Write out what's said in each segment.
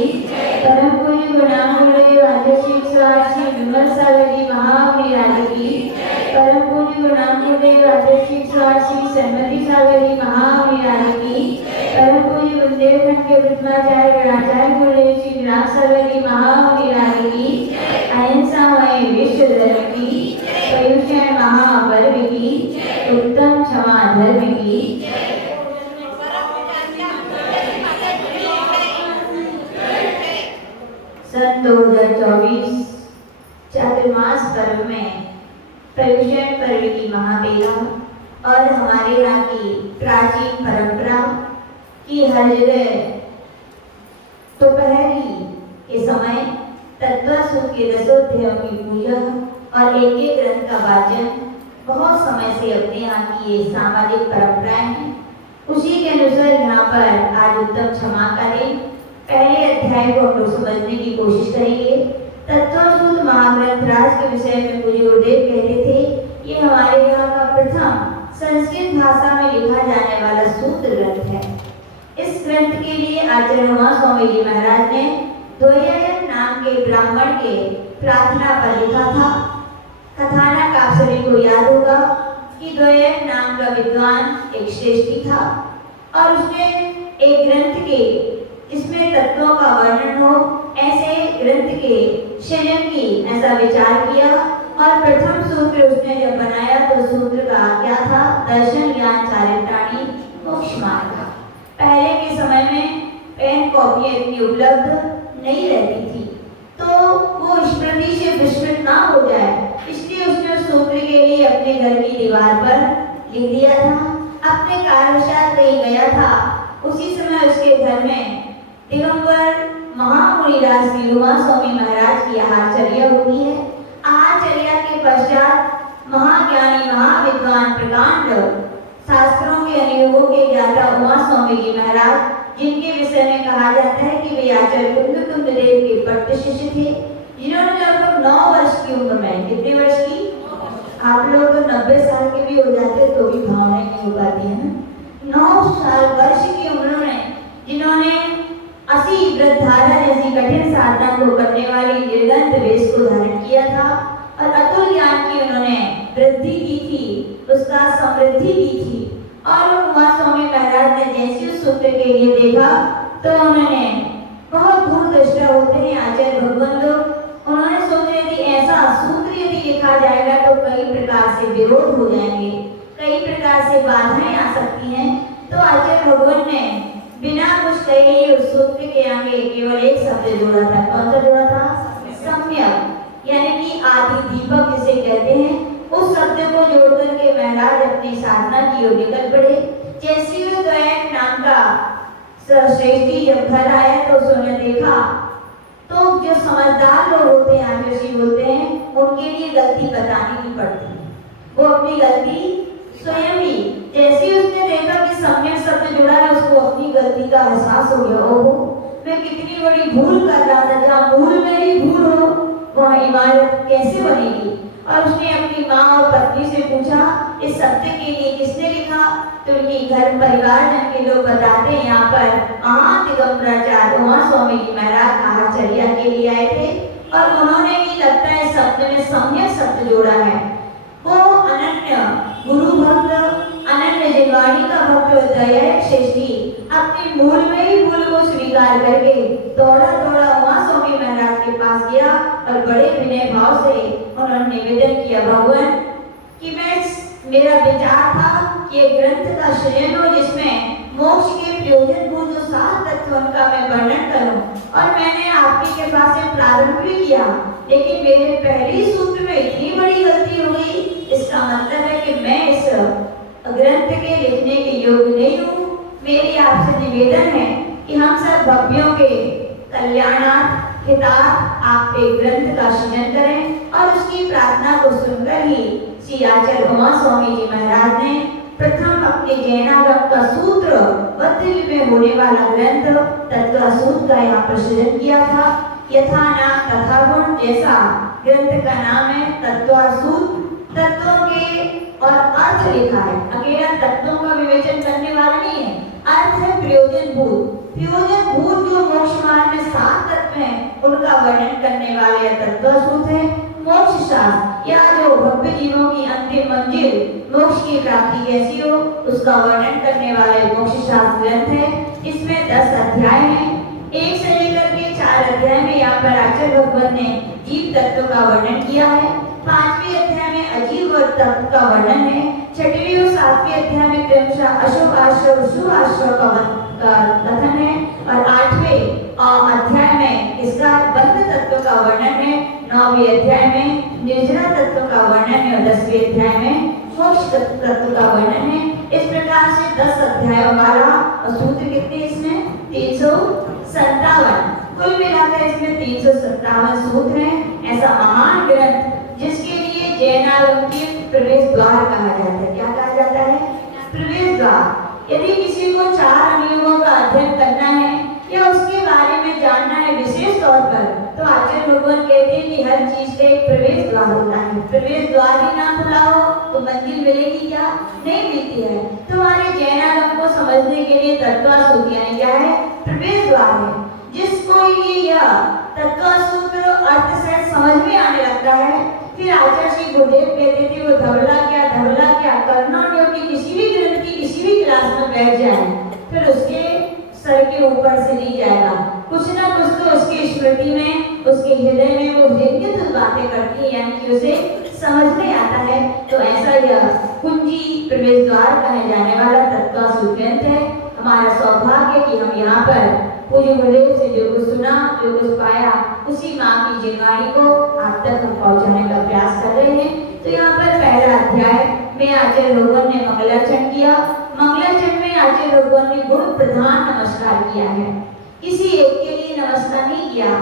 परम पूज्य गुणाम गुरुदेव आदर्शिक स्वासी विमल सागर जी महावीर आदि की। परम पूज्य गुणाम गुरुदेव आदर्शिक स्वासी सन्मति सागर जी महावीर आदि की। परम पूज्य बुंदेलखंड के ब्रह्माचार्य गणाचार्य गुरुदेव श्री राम सागर जी महावीर आदि की। अहिंसामय विश्व धर्म की। पर्युषण महापर्व की। उत्तम क्षमा धर्म की। सन 2024 चातुर्मास पर्व में पर्युषण पर्व की महाबेला और हमारे यहाँ की प्राचीन परंपरा की हर जगह दोपहरी के समय तत्वसूत्र के रसोध्यायों की पूजा और एक एक ग्रंथ का वाचन बहुत समय से अपने यहाँ की ये सामाजिक परंपराएं हैं। उसी के अनुसार यहाँ पर आज उत्तम क्षमा का दिन पहले अध्याय को हम लोग समझने की कोशिश करेंगे। तत्वसूत्र महाग्रंथ राज के विषय में पूज्य गुरुदेव कहते थे ये हमारे यहाँ का प्रथम संस्कृत भाषा में लिखा जाने वाला सूत्र ग्रंथ है। इस ग्रंथ के लिए आचार्य उमा स्वामी जी महाराज ने द्वैयायन नाम के ब्राह्मण के प्रार्थना पर लिखा था। कथानक आप सभी को याद होगा कि द्वैयायन नाम का विद्वान एक श्रेष्ठी था और उसने एक ग्रंथ के जिसमें तत्वों का वर्णन हो ऐसे ग्रंथ के सृजन की ऐसा विचार किया और प्रथम सूत्र उसने जब बनाया तो सूत्र का क्या था? दर्शन ज्ञान चारित्राणी मोक्ष मार्ग था। पहले के समय में पेन कॉपी इतनी उपलब्ध नहीं रहती थी तो वो स्मृति से विस्मृत ना हो जाए इसलिए उसने उस सूत्र के लिए अपने घर की दीवार पर लिख दिया था। अपने कार्यवशात कहीं गया था उसी समय उसके घर में दिगंबर महामुनिदास की उमा स्वामी महाराज की आहारचर्या होती है। आहारचर्या के पश्चात महाज्ञानी महाविद्वान प्रकांड शास्त्रों के अनुयोगों के ज्ञाता उमा स्वामी जी महाराज जिनके विषय में कहा जाता है कि वे आचार्य कुंद देव के पट्ट शिष्य थे जिन्होंने लगभग 9 वर्ष की उम्र में, कितने वर्ष की? आप लोग तो 90 साल के भी हो जाते तो भी भावनाएं नहीं हो पाती है ना। 9 वर्ष की उम्र में जिन्होंने 80 व्रतधारा जैसी कठिन साधना को करने वाली निर्गंध वेश को धारण किया था और अतुल ज्ञान की उन्होंने वृद्धि की थी, उसका समृद्धि की थी। और उमा स्वामी महाराज ने जैसे उस सूत्र के लिए देखा तो उन्होंने बहुत दूरदृष्टा होते हैं आचार्य भगवान लोग, उन्होंने सोचा यदि ऐसा सूत्र यदि लिखा जाएगा तो कई प्रकार से विरोध हो जाएंगे, कई प्रकार से बाधाएं आ सकती हैं। तो आचार्य भगवान ने बिना कुछ कहे ही उस सूत्र के आगे केवल एक शब्द जोड़ा था। कौन सा जोड़ा था? सम्यक, यानी कि आदि दीपक जिसे कहते हैं उस शब्द को जोड़कर के महाराज अपनी साधना की ओर निकल पड़े। जैसे वे द्वैयायन नाम का श्रेष्ठी जब घर आया तो उसने देखा तो जो समझदार लोग होते हैं आचार्य बोलते हैं उनके लिए गलती बतानी नहीं पड़ती, वो अपनी गलती स्वयं ही। जैसे उसने देखा कि सम्यक शब्द जुड़ा है उसको अपनी गलती का एहसास हो गया, ओहो मैं कितनी बड़ी भूल कर रहा था, जहाँ मूल में ही भूल हो वहाँ इमारत कैसे बनेगी। और उसने अपनी माँ और पत्नी से पूछा इस शब्द के लिए किसने लिखा, तो उनकी घर परिवार जन के लोग बताते हैं यहाँ पर दिगंबराचार्य उमा स्वामी जी महाराज आहारचर्या के लिए आए थे और उन्होंने ही लगता है शब्द में सम्यक शब्द जोड़ा है। वो अनन्य गुरु भक्त अनन्य जिनवाणी का भक्त दयायन श्रेष्ठी अपने मूल में ही भूल को स्वीकार करके दौड़ा दौड़ा उमा स्वामी महाराज के पास गया और बड़े विनय भाव से उन्होंने निवेदन किया भगवान कि मेरा विचार था कि एक ग्रंथ का सृजन हो जिसमें मोक्ष के प्रयोजन को जो 7 तत्वों का मैं वर्णन करूं और मैंने आपकी कृपा से प्रारंभ भी किया लेकिन मेरे पहले सूत्र में इतनी बड़ी गलती हो गई। इसका मतलब है कि मैं इस ग्रंथ के लिखने के योग्य नहीं हूँ। मेरी आपसे निवेदन है कि हम सब भव्यों के कल्याणार्थ हितार्थ आप एक ग्रंथ का सृजन करें और उसकी प्रार्थना को सुनकर ही श्री आचार्य उमा स्वामी जी महाराज ने प्रथम अपने जैनागम का सूत्र बद्ध में होने वाला ग्रंथ तत्वसूत्र का यहाँ पर सृजन किया था। यथा नाम तथा गुण, जैसा ग्रंथ का नाम है तत्वसूत्र, तत्वों के और अर्थ लिखा है। अकेला तत्वों का विवेचन करने वाला नहीं है, अर्थ है प्रयोजन भूत। प्रयोजन भूत जो मोक्ष मार्ग में 7 में उनका वर्णन करने वाले तत्व सूत्र है मोक्ष शास्त्र, या जो भक्त जीवों की अंतिम मंजिल मोक्ष की प्राप्ति कैसी हो उसका वर्णन करने वाले मोक्ष शास्त्र ग्रंथ है। इसमें 10 अध्याय हैं। 1 से लेकर के 4 अध्याय में यहाँ पर आचार्य भगवान ने जीव तत्व का वर्णन किया है। 5वें अध्याय में अजीव तत्व का वर्णन है। 6वें और 7वें अध्याय में क्रमशः अशुभ आश्रव शुभ आश्रव का कथन है और 8वें अध्याय में इसका बंध तत्व का वर्णन है। 9वें अध्याय में निर्जरा तत्व का वर्णन है और 10वें अध्याय में मोक्ष तत्व का वर्णन है। इस प्रकार से 10 अध्यायों वाला और सूत्र कितने इसमें 357, कुल मिलाकर इसमें 357 सूत्र हैं। ऐसा महान ग्रंथ जिसके लिए जैनागम के प्रवेश द्वार कहा जाता है। क्या कहा जाता है? प्रवेश द्वार। यदि किसी को 4 नियमों का अध्ययन करना है या उसके बारे में जानना है विशेष तौर पर, तो आचार्य भगवान कहते हैं कि हर चीज का एक प्रवेश द्वार होता है। प्रवेश द्वार ही ना खुला हो तो मंजिल मिलेगी क्या? नहीं मिलती है। तुम्हारे जैनागम को समझने के लिए तत्वसूत्र यानी क्या है? प्रवेश द्वार है। जिसको यह तत्वसूत्र अर्थ से समझ में आने लगता है, फिर आचार्य श्री गुरुदेव कहते थे वो धवला क्या करना जो कि किसी भी ग्रंथ की किसी भी क्लास में बैठ जाए फिर उसके सर के ऊपर से नहीं जाएगा। कुछ ना कुछ तो उसकी स्मृति में उसके हृदय में वो व्यंग्यत बातें करती है, यानी कि उसे समझ में आता है। तो ऐसा यह कुंजी प्रवेश द्वार कहे जाने वाला तत्वसूत्र ग्रंथ है। हमारा सौभाग्य कि हम यहाँ पर पूज्य गुरुदेव से जो कुछ सुना जो कुछ पाया उसी माँ की जिनवाणी को आप तक हम पहुँचाने का प्रयास कर रहे हैं। तो यहाँ पर पहला अध्याय में आचार्य भगवान ने मंगलाचरण किया। मंगलाचरण में आचार्य भगवान ने गुण प्रधान नमस्कार किया है। किसी एक के लिए नमस्कार नहीं किया।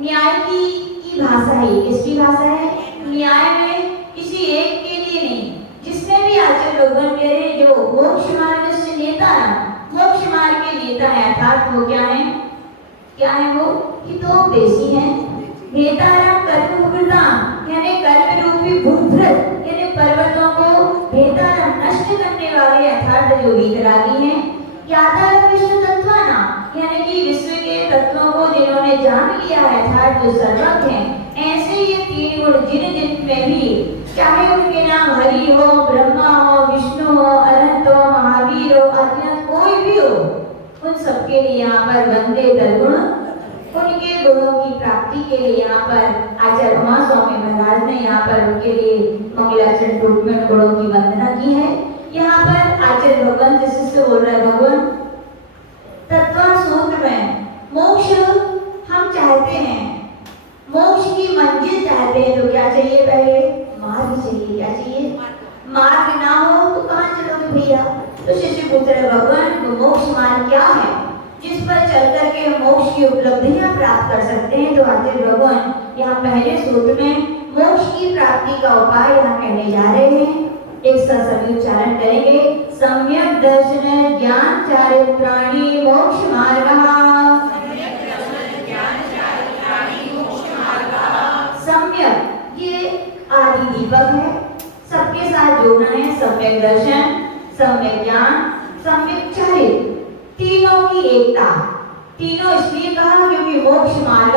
न्याय की भाषा है। किसकी भाषा है? न्याय में किसी एक के लिए नहीं। जिसने भी आचार्य भगवान कह रहे हैं जो मोक्ष मार्ग से नेता मोक्ष मार्ग के नेता है, अर्थात वो क्या है? वो हितोपदेशी है। भेदाराम कर्मभूताम यानी कर्म रूपी भूभृत यानी पर्वतों को भेदाराम नष्ट करने वाले अर्थात जो वीतरागी हैं। ज्ञाता विश्व तत्वाना यानी कि विश्व के तत्वों को जिन्होंने जान लिया है अर्थात जो सर्वज्ञ हैं। ऐसे ये 3 गुण जिन में भी चाहे उनके नाम हरि हो, ब्रह्मा हो, विष्णु हो, अनंत हो, महावीर हो, अज्ञात कोई भी हो, उन सबके लिए यहाँ पर वंदे तद्गुण उनके गुणों की प्राप्ति के लिए यहाँ पर आचार्य उमा स्वामी महाराज ने यहाँ पर उनके लिए मंगलाचरण रूप में गुणों की वंदना की है। यहाँ पर आचार्य भगवान जिससे बोल रहे भगवान तत्वसूत्र में मोक्ष हम चाहते हैं, मोक्ष की मंजिल चाहते हैं तो क्या चाहिए? पहले मार्ग चाहिए। क्या चाहिए? मार्ग ना हो तो कहाँ चलोगे भैया? तो शिष्य पूछ रहे भगवान मोक्ष मार्ग क्या है जिस पर चल करके मोक्ष की उपलब्धियां प्राप्त कर सकते हैं? तो आचार्य भगवान यहाँ पहले सूत्र में मोक्ष की प्राप्ति का उपाय यहाँ कहने जा रहे हैं। एक साथ सभी उच्चारण करेंगे। सम्यक दर्शन ज्ञान चारित्राणि मोक्ष मार्गः। सम्यक ये आदि दीपक है, सबके साथ जोड़ना है। सम्यक दर्शन, सम्यक ज्ञान, सम्यक चरित्र, तीनों की एकता। तीनों इसलिए कहा क्योंकि मोक्ष मार्ग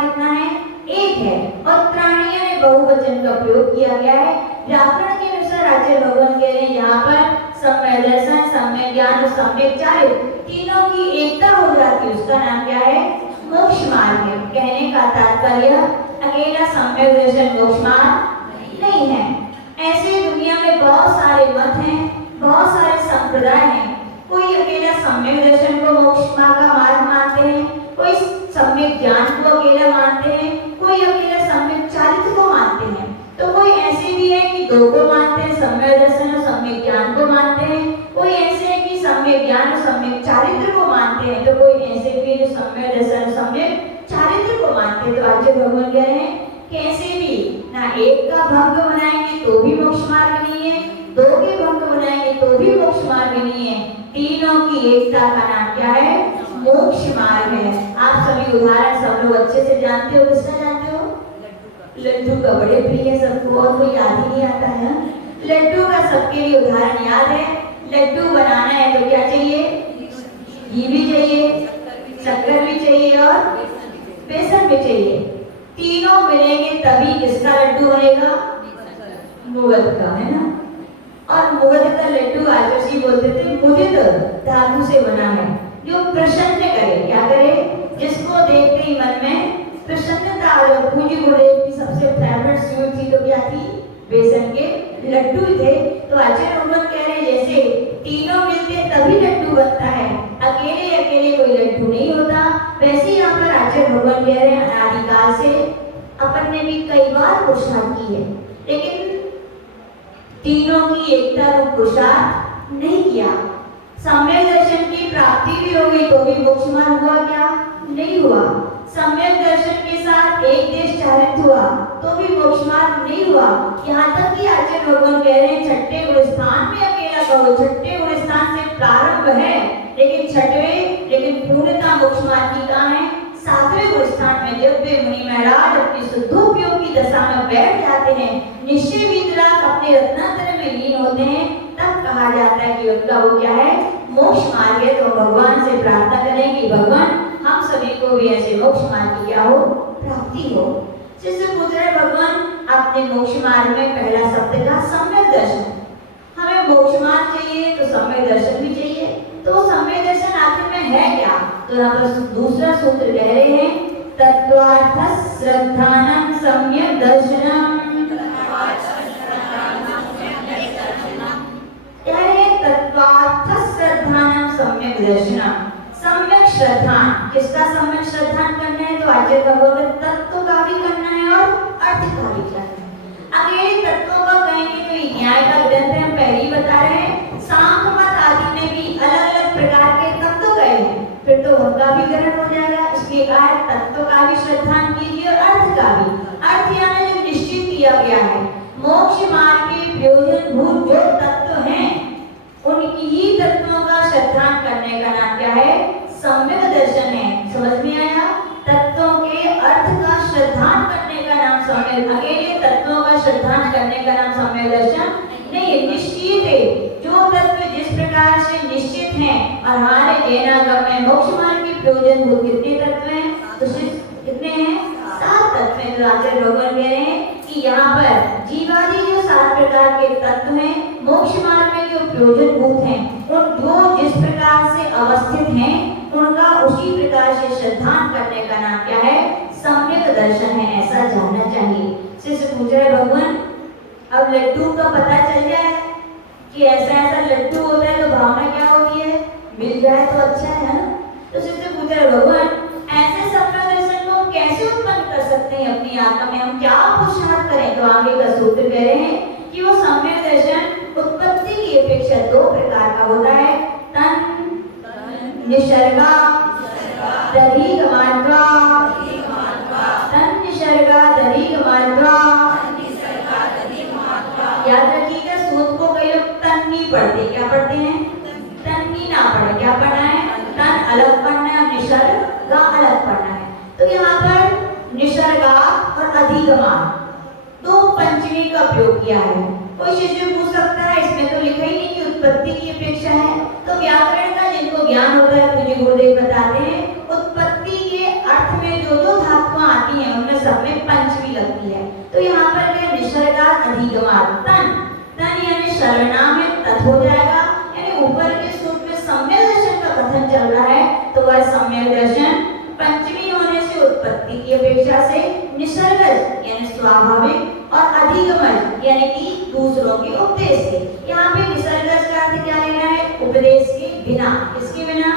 कितना है? एक है और त्राणियों ने बहुवचन का प्रयोग किया गया है। व्याकरण के अनुसार आचार्य भगवान कह रहे हैं यहाँ पर सम्यक दर्शन, सम्यक ज्ञान और सम्यक चरित्र तीनों की एकता हो जाती है, उसका नाम क्या है? मोक्ष मार्ग है। कहने का तात्पर्य अकेला सम्यक दर्शन मोक्ष मार्ग नहीं है। ऐसे दुनिया में बहुत सारे मत हैं, बहुत सारे संप्रदाय हैं। कोई अकेला सम्यक दर्शन को मोक्ष मार्ग का मार्ग मानते हैं, कोई सम्यक ज्ञान को अकेला मानते हैं, कोई अकेला सम्यक चरित्र को मानते हैं। तो कोई ऐसे भी है कि 2 को मानते हैं, सम्यक दर्शन और सम्यक ज्ञान को मानते हैं। कोई ऐसे है कि सम्यक ज्ञान और सम्यक चरित्र को मानते हैं। तो कोई ऐसे भी है जो सम्यक दर्शन और सम्यक चरित्र को मानते हैं। तो आचार्य भगवान कह रहे हैं कैसे भी ना एक का भंग बनाएंगे तो भी मोक्ष मार्ग नहीं है, 2 के भंग बनाएंगे तो भी मोक्ष मार्ग नहीं है। तीनों की एकता का नाम क्या है? मोक्ष मार्ग है। आप सभी उदाहरण सब लोग अच्छे से जानते हो। किसका जानते हो? लड्डू का बड़े प्रिय सबको, और कोई याद ही नहीं आता है। लड्डू का सबके लिए उदाहरण याद है। लड्डू बनाना है तो क्या चाहिए? घी भी चाहिए, शक्कर भी चाहिए और दर्शन भी चाहिए। तीनों मिलेंगे तभी किसका लड्डू बनेगा? मुगद का, है ना। और मुगद का लड्डू आचार्य बोलते थे मुदित धातु से बना है, जो प्रसन्न करे। क्या करे? जिसको देखते ही मन में प्रसन्नता आ जाए। पूज्य गुरुदेव की सबसे फेवरेट स्वीट थी तो क्या थी? बेसन के लड्डू थे। तो आचार्य भगवान कह रहे जैसे तीनों मिलते तभी लड्डू बनता है, अकेले अकेले कोई लड्डू नहीं होता। वैसे यहाँ पर आचार्य भगवान कह रहे हैं अनादिकाल से अपन ने भी कई बार पुरुषार्थ की है, लेकिन तीनों की एकता रूप पुरुषार्थ नहीं किया। सम्यक दर्शन की प्राप्ति भी हो गई तो भी मोक्ष मार्ग हुआ क्या? नहीं हुआ। सम्यक दर्शन के साथ एक देश चारित हुआ तो भी मोक्ष मार्ग नहीं हुआ। यहाँ तक कि आचार्य भगवान कह रहे हैं छठे गुण स्थान में अकेला कहो। छठे गुण स्थान से प्रारंभ है, लेकिन पूर्णता मोक्ष मार्ग की कहाँ है? सातवें गुण स्थान में। जब वे मुनि महाराज अपनी शुद्धोपयोग की दशा में बैठ जाते हैं, निश्चय वितराग अपने रत्नाकर में लीन होते हैं, तब कहा जाता है कि उनका वो क्या है? मोक्ष मार्ग है। तो भगवान से प्रार्थना करें कि भगवान हम सभी को भी ऐसे मोक्ष मार्ग की क्या हो? प्राप्ति हो। शिष्य पूछ रहे भगवान अपने मोक्ष मार्ग में पहला शब्द का सम्यक दर्शन। हमें मोक्ष मार्ग चाहिए तो सम्यक दर्शन भी चाहिए, तो सम्यक दर्शन आखिर में है क्या? तो यहाँ पर दूसरा सूत्र कह रहे हैं तत्वार्थ श्रद्धानं सम्यक दर्शनम। कह रहे तत्वार्थ श्रद्धानं सम्यक दर्शनम। सम्यक श्रद्धान, किसका सम्यक श्रद्धान करना है? तो आचार्य भगवान तत्व का भी करना है और अर्थ का भी करना है। अकेले तत्वों का कहेंगे तो न्याय का ग्रंथ हम पहले ही बता रहे हैं, सांख्य मत आदि में भी अलग अलग प्रकार के तत्व गए हैं, फिर तो उनका भी ग्रहण हो जाएगा। इसलिए कहा तत्व का भी श्रद्धान कीजिए और अर्थ का भी। अर्थ यानी जो निश्चित किया गया है, मोक्ष मार्ग के प्रयोजन भूत जो तत्व हैं, उनकी ही तत्वों का श्रद्धान करने का नाम क्या है? सम्यक दर्शन है। समझ में आया? तत्वों के अर्थ का श्रद्धान करने का नाम सम्यक, अकेले तत्वों का श्रद्धान करने का नाम सम्यक दर्शन नहीं। निश्चित है, जो तत्व जिस प्रकार से निश्चित हैं, और हमारे जैनागम में मोक्ष मार्ग के प्रयोजन भूत कितने तत्व हैं? तो कितने हैं? 7 तत्व हैं। तो आचार्य भगवान कह रहे हैं कि यहाँ पर जीवादि जो 7 प्रकार के तत्व हैं, मोक्ष मार्ग में जो प्रयोजन भूत हैं, उन जो जिस प्रकार से अवस्थित हैं, उनका उसी प्रकार से श्रद्धान करने का नाम क्या है? सम्यक दर्शन है। ऐसा जानना चाहिए। शिष्य पूछ रहे भगवान अब लड्डू का पता चल जाए कि ऐसा ऐसा लड्डू होता है, तो भावना क्या होती है? मिल जाए तो अच्छा है ना। तो शिष्य पूछ रहे भगवान ऐसे सम्यक दर्शन को कैसे उत्पन्न कर सकते हैं अपनी आत्मा में? हम क्या पुरुषार्थ करें? तो आगे का सूत्र कह रहे हैं कि वो सम्यक दर्शन उत्पत्ति की अपेक्षा 2 प्रकार का होता है। तन निसर्गा दरीग मार्गा। तन निसर्गा दरीग मार्गा। याद रखिएगा, सूत्र को कई लोग तन नहीं पढ़ते। क्या पढ़ते हैं? तन नहीं ना पढ़े। क्या पढ़ना है? तन अलग पढ़ना है, निसर्गा अलग पढ़ना है। तो यहाँ पर निसर्गा और अधिगमान 2 पंचमी का प्रयोग किया है। कोई शिष्य पूछ सकता है इसमें तो लिखा ही नहीं कि उत्पत्ति की अपेक्षा है। तो व्याकरण का जिनको ज्ञान होता है, पूज्य गुरुदेव बताते हैं उत्पत्ति के अर्थ में जो जो धातुआं आती हैं उनमें सब में पंचमी लगती है। तो यहाँ पर निसर्गा अधिगमान तन यानी सर्वनाम है, तत् हो जाएगा। यानी ऊपर के सूत्र में सम्यक दर्शन का कथन चल रहा है, तो वह सम्यक दर्शन पंचमी होने से उत्पत्ति की अपेक्षा से निसर्गज यानी स्वाभाविक और अधिगमन यानी कि दूसरों के उपदेश से। यहाँ पे निसर्गज का अर्थ क्या लेना है? उपदेश के बिना। किसके बिना?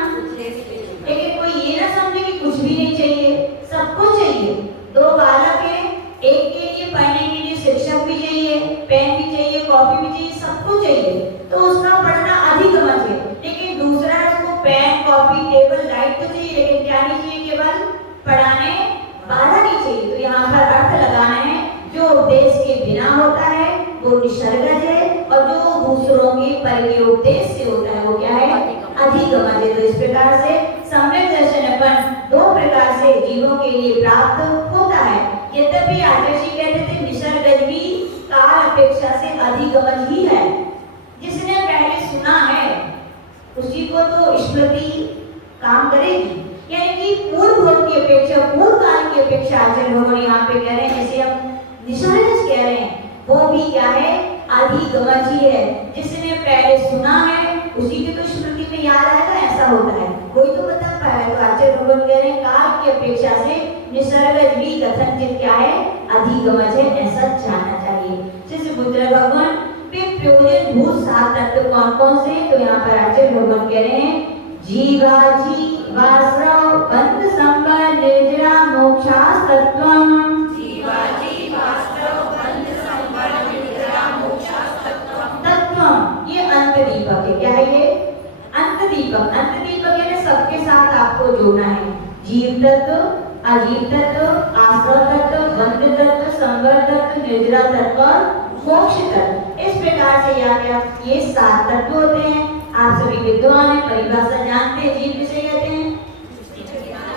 लेकिन कोई ये ना समझे कि कुछ भी नहीं चाहिए, सबको चाहिए। 2 बालक है, एक के लिए पढ़ने के लिए शिक्षक भी चाहिए, पेन भी चाहिए, कॉपी भी चाहिए, सबको चाहिए, तो उसका पढ़ना अधिगमन है। लेकिन दूसरा उसको पेन, कॉपी, टेबल, लाइट तो चाहिए, लेकिन क्या नहीं चाहिए? केवल पढ़ाने वाला नहीं चाहिए। तो यहाँ पर अर्थ लगाना है जो उपदेश के बिना होता है वो निसर्गज है, और जो दूसरों के पर के उपदेश से होता है वो क्या है? अधिगमन है। तो इस प्रकार से सम्यक दर्शन अपन 2 प्रकार से जीवों के लिए प्राप्त होता है। यद्यपि आचार्य जी कहते थे निसर्गज भी काल अपेक्षा से अधिगमन ही है। जिसने पहले सुना है उसी को तो स्मृति काम करेगी, यानी कि पूर्व भोग की अपेक्षा, पूर्व काल की अपेक्षा आचार्य भगवान यहाँ पे कह रहे हैं, जैसे हम निसर्गज कह रहे हैं, वो भी क्या है, अधिगमच ही है। जिसने पहले सुना है उसी की तो स्मृति में याद आएगा, ऐसा होता है, कोई तो बता पाएगा। तो आचार्य भगवान कह रहे हैं काल की अपेक्षा से निसर्गज भी कथनचित क्या है, अधिगमच है, ऐसा जानना चाहिए। जैसे बुद्ध भगवान पे प्रयोजन भूत सात तत्व कौन कौन से, तो यहाँ पर आचार्य भगवान कह रहे हैं जीवाजी वासव बंध संबंध निर्जरा मोक्षास तत्वम। जीवाजी वासव बंध संबंध निर्जरा मोक्षास तत्वम। तत्वम ये अंत दीपक है। क्या है ये? अंत दीपक। अंत दीपक यानी सबके साथ आपको जोड़ना है। जीव तत्व, अजीव तत्व, आश्रय तत्व, बंध तत्व, संबंध तत्व, निर्जरा तत्व, मोक्ष तत्व। इस प्रकार से ये सात तत्व होते हैं। आप सभी विद्वान हैं, परिभाषा जानते हैं। जीव किसे कहते हैं?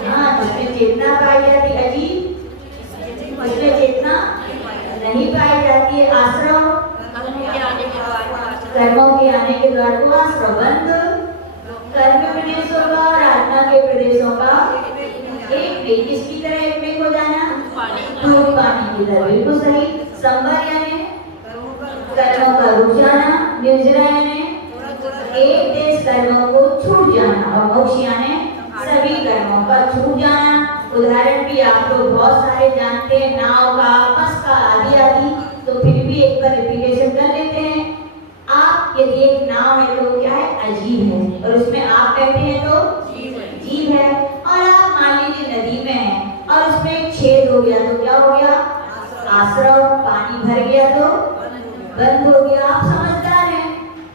हाँ, जिसमें चेतना पाई जाती है। अजीब उसमें चेतना नहीं पाई जाती है। आश्रय कर्मों के आने के द्वार को आश्रय। बंध कर्म प्रदेशों का और आत्मा के प्रदेशों का एक में, किसकी तरह एक में हो जाना? धूप पानी की तरह, बिल्कुल सही। संबर यानी कर्मों का रुक जाना। निर्जरा यानी एक देश कर्मों को छूट जाना। और मोक्ष यानी सभी कर्मों का छूट जाना। उदाहरण भी आप लोग बहुत सारे जानते हैं, नाव का, बस का, आदि आदि। तो फिर भी एक बार रिपीटेशन कर लेते हैं। आप यदि एक नाव है तो क्या है? अजीब है। और उसमें आप बैठे हैं तो जीव है। और आप मान लीजिए नदी में हैं और उसमें एक छेद हो गया तो क्या हो गया? आश्रय। पानी भर गया तो बंद हो गया। आप समझदार हैं,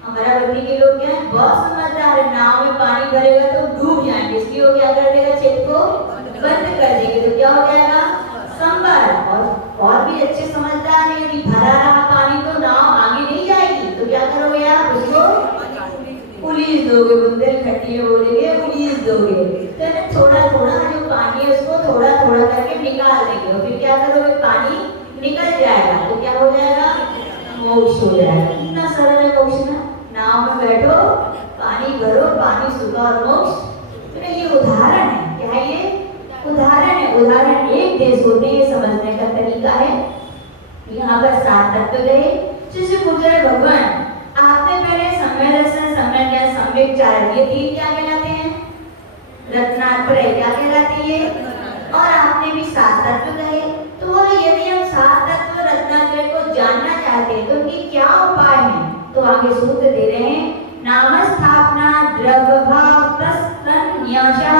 अमरावती के लोग क्या है? बहुत समझदार है। नाव में पानी भरेगा तो डूब जाएंगे, इसलिए वो क्या कर देगा? छेद को बंद कर देंगे तो क्या हो जाएगा? संबर। और भी अच्छे समझदार है, यदि भरा रहा पानी तो नाव आगे नहीं जाएगी, तो क्या करोगे आप? उसको पुलिस दोगे। बुंदेल खट्टी बोलेंगे पुलिस दोगे। तो थोड़ा थोड़ा जो पानी है उसको थोड़ा थोड़ा करके निकाल देंगे। और फिर क्या करोगे? पानी निकल जाएगा तो क्या हो जाएगा? मोक्ष हो जाएगा। कितना सरल है मोक्ष ना। नाव में बैठो, पानी भरो, पानी सूखा और मोक्ष। तो ये उदाहरण है। क्या है ये? उदाहरण है। उदाहरण एक देश होते हैं, समझने का तरीका है। यहाँ पर सात तत्व गए। जैसे पूछ रहे भगवान, आपने पहले सम्यक दर्शन, सम्यक ज्ञान, सम्यक विचार, ये तीन क्या कहलाते हैं? रत्नात्रय क्या कहलाते हैं? और आपने भी सात तत्व कहे। तो यदि हम सात तत्व रत्नात्रय को जानना चाहते हैं तो उनकी क्या उपाय है? तो आगे सूत्र दे रहे हैं, नाम स्थापना द्रव्य भाव तस्तन न्यासा।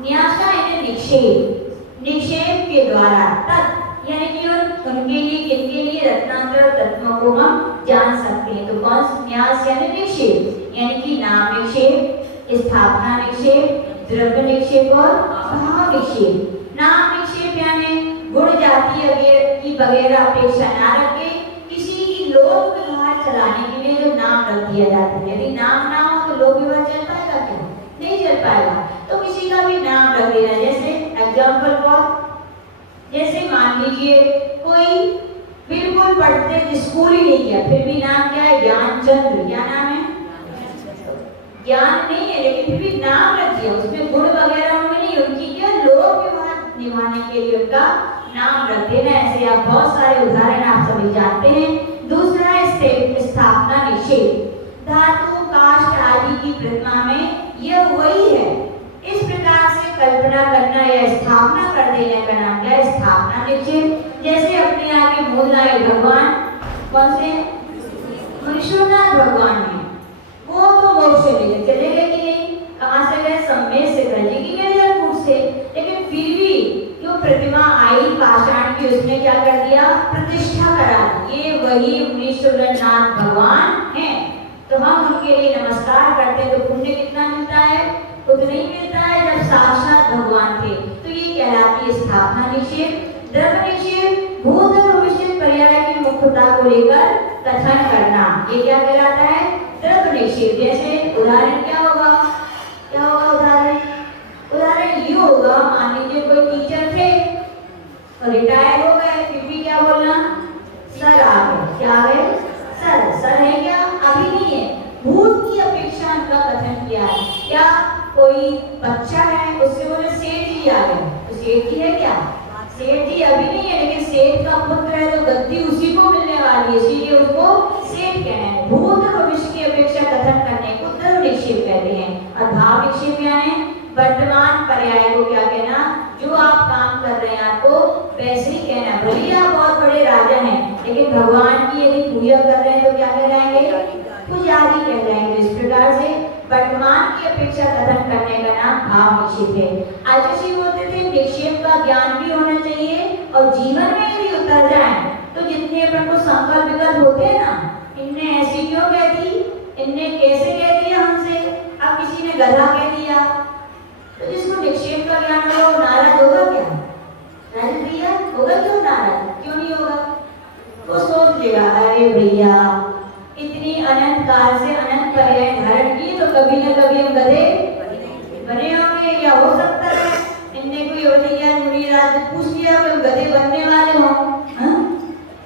न्यासा यानी निक्षेप। निक्षेप के द्वारा तत् यानी कि उनके लिए, किनके लिए? रत्नांतर तत्वों को हम जान सकते हैं। तो कौन सा न्यास यानी निक्षेप, यानी कि नाम निक्षेप, स्थापना निक्षेप, द्रव्य निक्षेप और भाव निक्षेप। नाम निक्षेप यानी गुण जाति की वगैरह अपेक्षा ना रखे किसी की लोक व्यवहार चलाने के लिए जो नाम रख दिया जाता है। यदि नाम ना हो तो लोक व्यवहार चल पाएगा क्या? नहीं चल पाएगा। तो किसी का भी नाम रख देना। जैसे एग्जाम्पल फॉर, जैसे मान लीजिए कोई बिल्कुल पढ़ते स्कूल ही नहीं किया, फिर भी नाम क्या है? ज्ञानचंद्र। क्या नाम है? ज्ञान नहीं है लेकिन फिर भी नाम रख दिया। उसमें गुण वगैरह उनमें नहीं, उनकी क्या लोक व्यवहार निभाने के लिए उनका नाम रख देना। ऐसे आप बहुत सारे उदाहरण आप सभी जानते हैं। दूसरा है स्थापना निषेध। धातु काष्ठ आदि की प्रतिमा में यह वही है। इस प्रकार से कल्पना करना या स्थापना कर देने का नाम क्या है? स्थापना निषेध। जैसे अपने आगे मूल लाए भगवान, कौन से? विश्वनाथ भगवान है। वो तो मोक्ष से लेकर चले गए कि नहीं? कहाँ से गए? सम्मेद से गए, गिरिधरपुर से। लेकिन फिर भी जो प्रतिमा आई पाषाण की, उसने क्या कर दिया? प्रतिष्ठा करा। ये वही विश्वनाथ भगवान हैं। तो हम उनके लिए नमस्कार करते हैं। तो पुण्य कितना मिलता है? उतना ही मिलता है जब साक्षात भगवान थे। तो ये कहलाती है स्थापना निषेध। द्रव्य निषेध भूत और भविष्य पर्याय की मुख्यता को लेकर कथन करना, ये क्या कहलाता है? द्रव्य निषेध। जैसे उदाहरण क्या होगा? क्या होगा उदाहरण? उदाहरण ये होगा, मान लीजिए कोई टीचर थे और रिटायर हो गए, फिर भी क्या बोलना? सर आ गए। क्या आ गए? सर। सर है क्या? अभी नहीं है। भूत या कोई बच्चा है उससे बोले सेठ जी आ गए, तो सेठ जी है क्या? सेठ जी अभी नहीं है, लेकिन सेठ का पुत्र है तो गद्दी उसी को मिलने वाली है, इसीलिए उसको सेठ कहना है। भूत भविष्य की अपेक्षा कथन करने को द्रव निक्षेप कहते हैं। और भाव निक्षेप यानी वर्तमान पर्याय को क्या कहना, जो आप काम कर रहे हैं आपको वैसे ही कहना। भले आप बहुत बड़े राजा हैं, लेकिन भगवान की यदि पूजा कर रहे हैं तो क्या कहलाएंगे? पुजारी कहलाएंगे। इस प्रकार से वर्तमान की अपेक्षा कथन करने का नाम भाव निक्षेप है। आचार्य जी बोलते थे निक्षेप का ज्ञान भी होना चाहिए, और जीवन में यदि उतर जाए तो जितने अपन को संकल्प विकल्प होते हैं ना, इनने ऐसी क्यों कह दी, इनने कैसे कह दिया हमसे, अब किसी ने गधा कह दिया, तो जिसको निक्षेप का ज्ञान होगा वो नाराज होगा क्या? राजन भैया होगा क्यों नाराज? क्यों नहीं होगा? वो सोच लेगा अरे भैया इतनी अनंत काल से अनंत पर्याय धारण की तो कभी न कभी हम गधे बने होंगे, या हो सकता है इनने कोई अवधिया मुनिराज पूछ लिया कि हम गधे बनने वाले हों।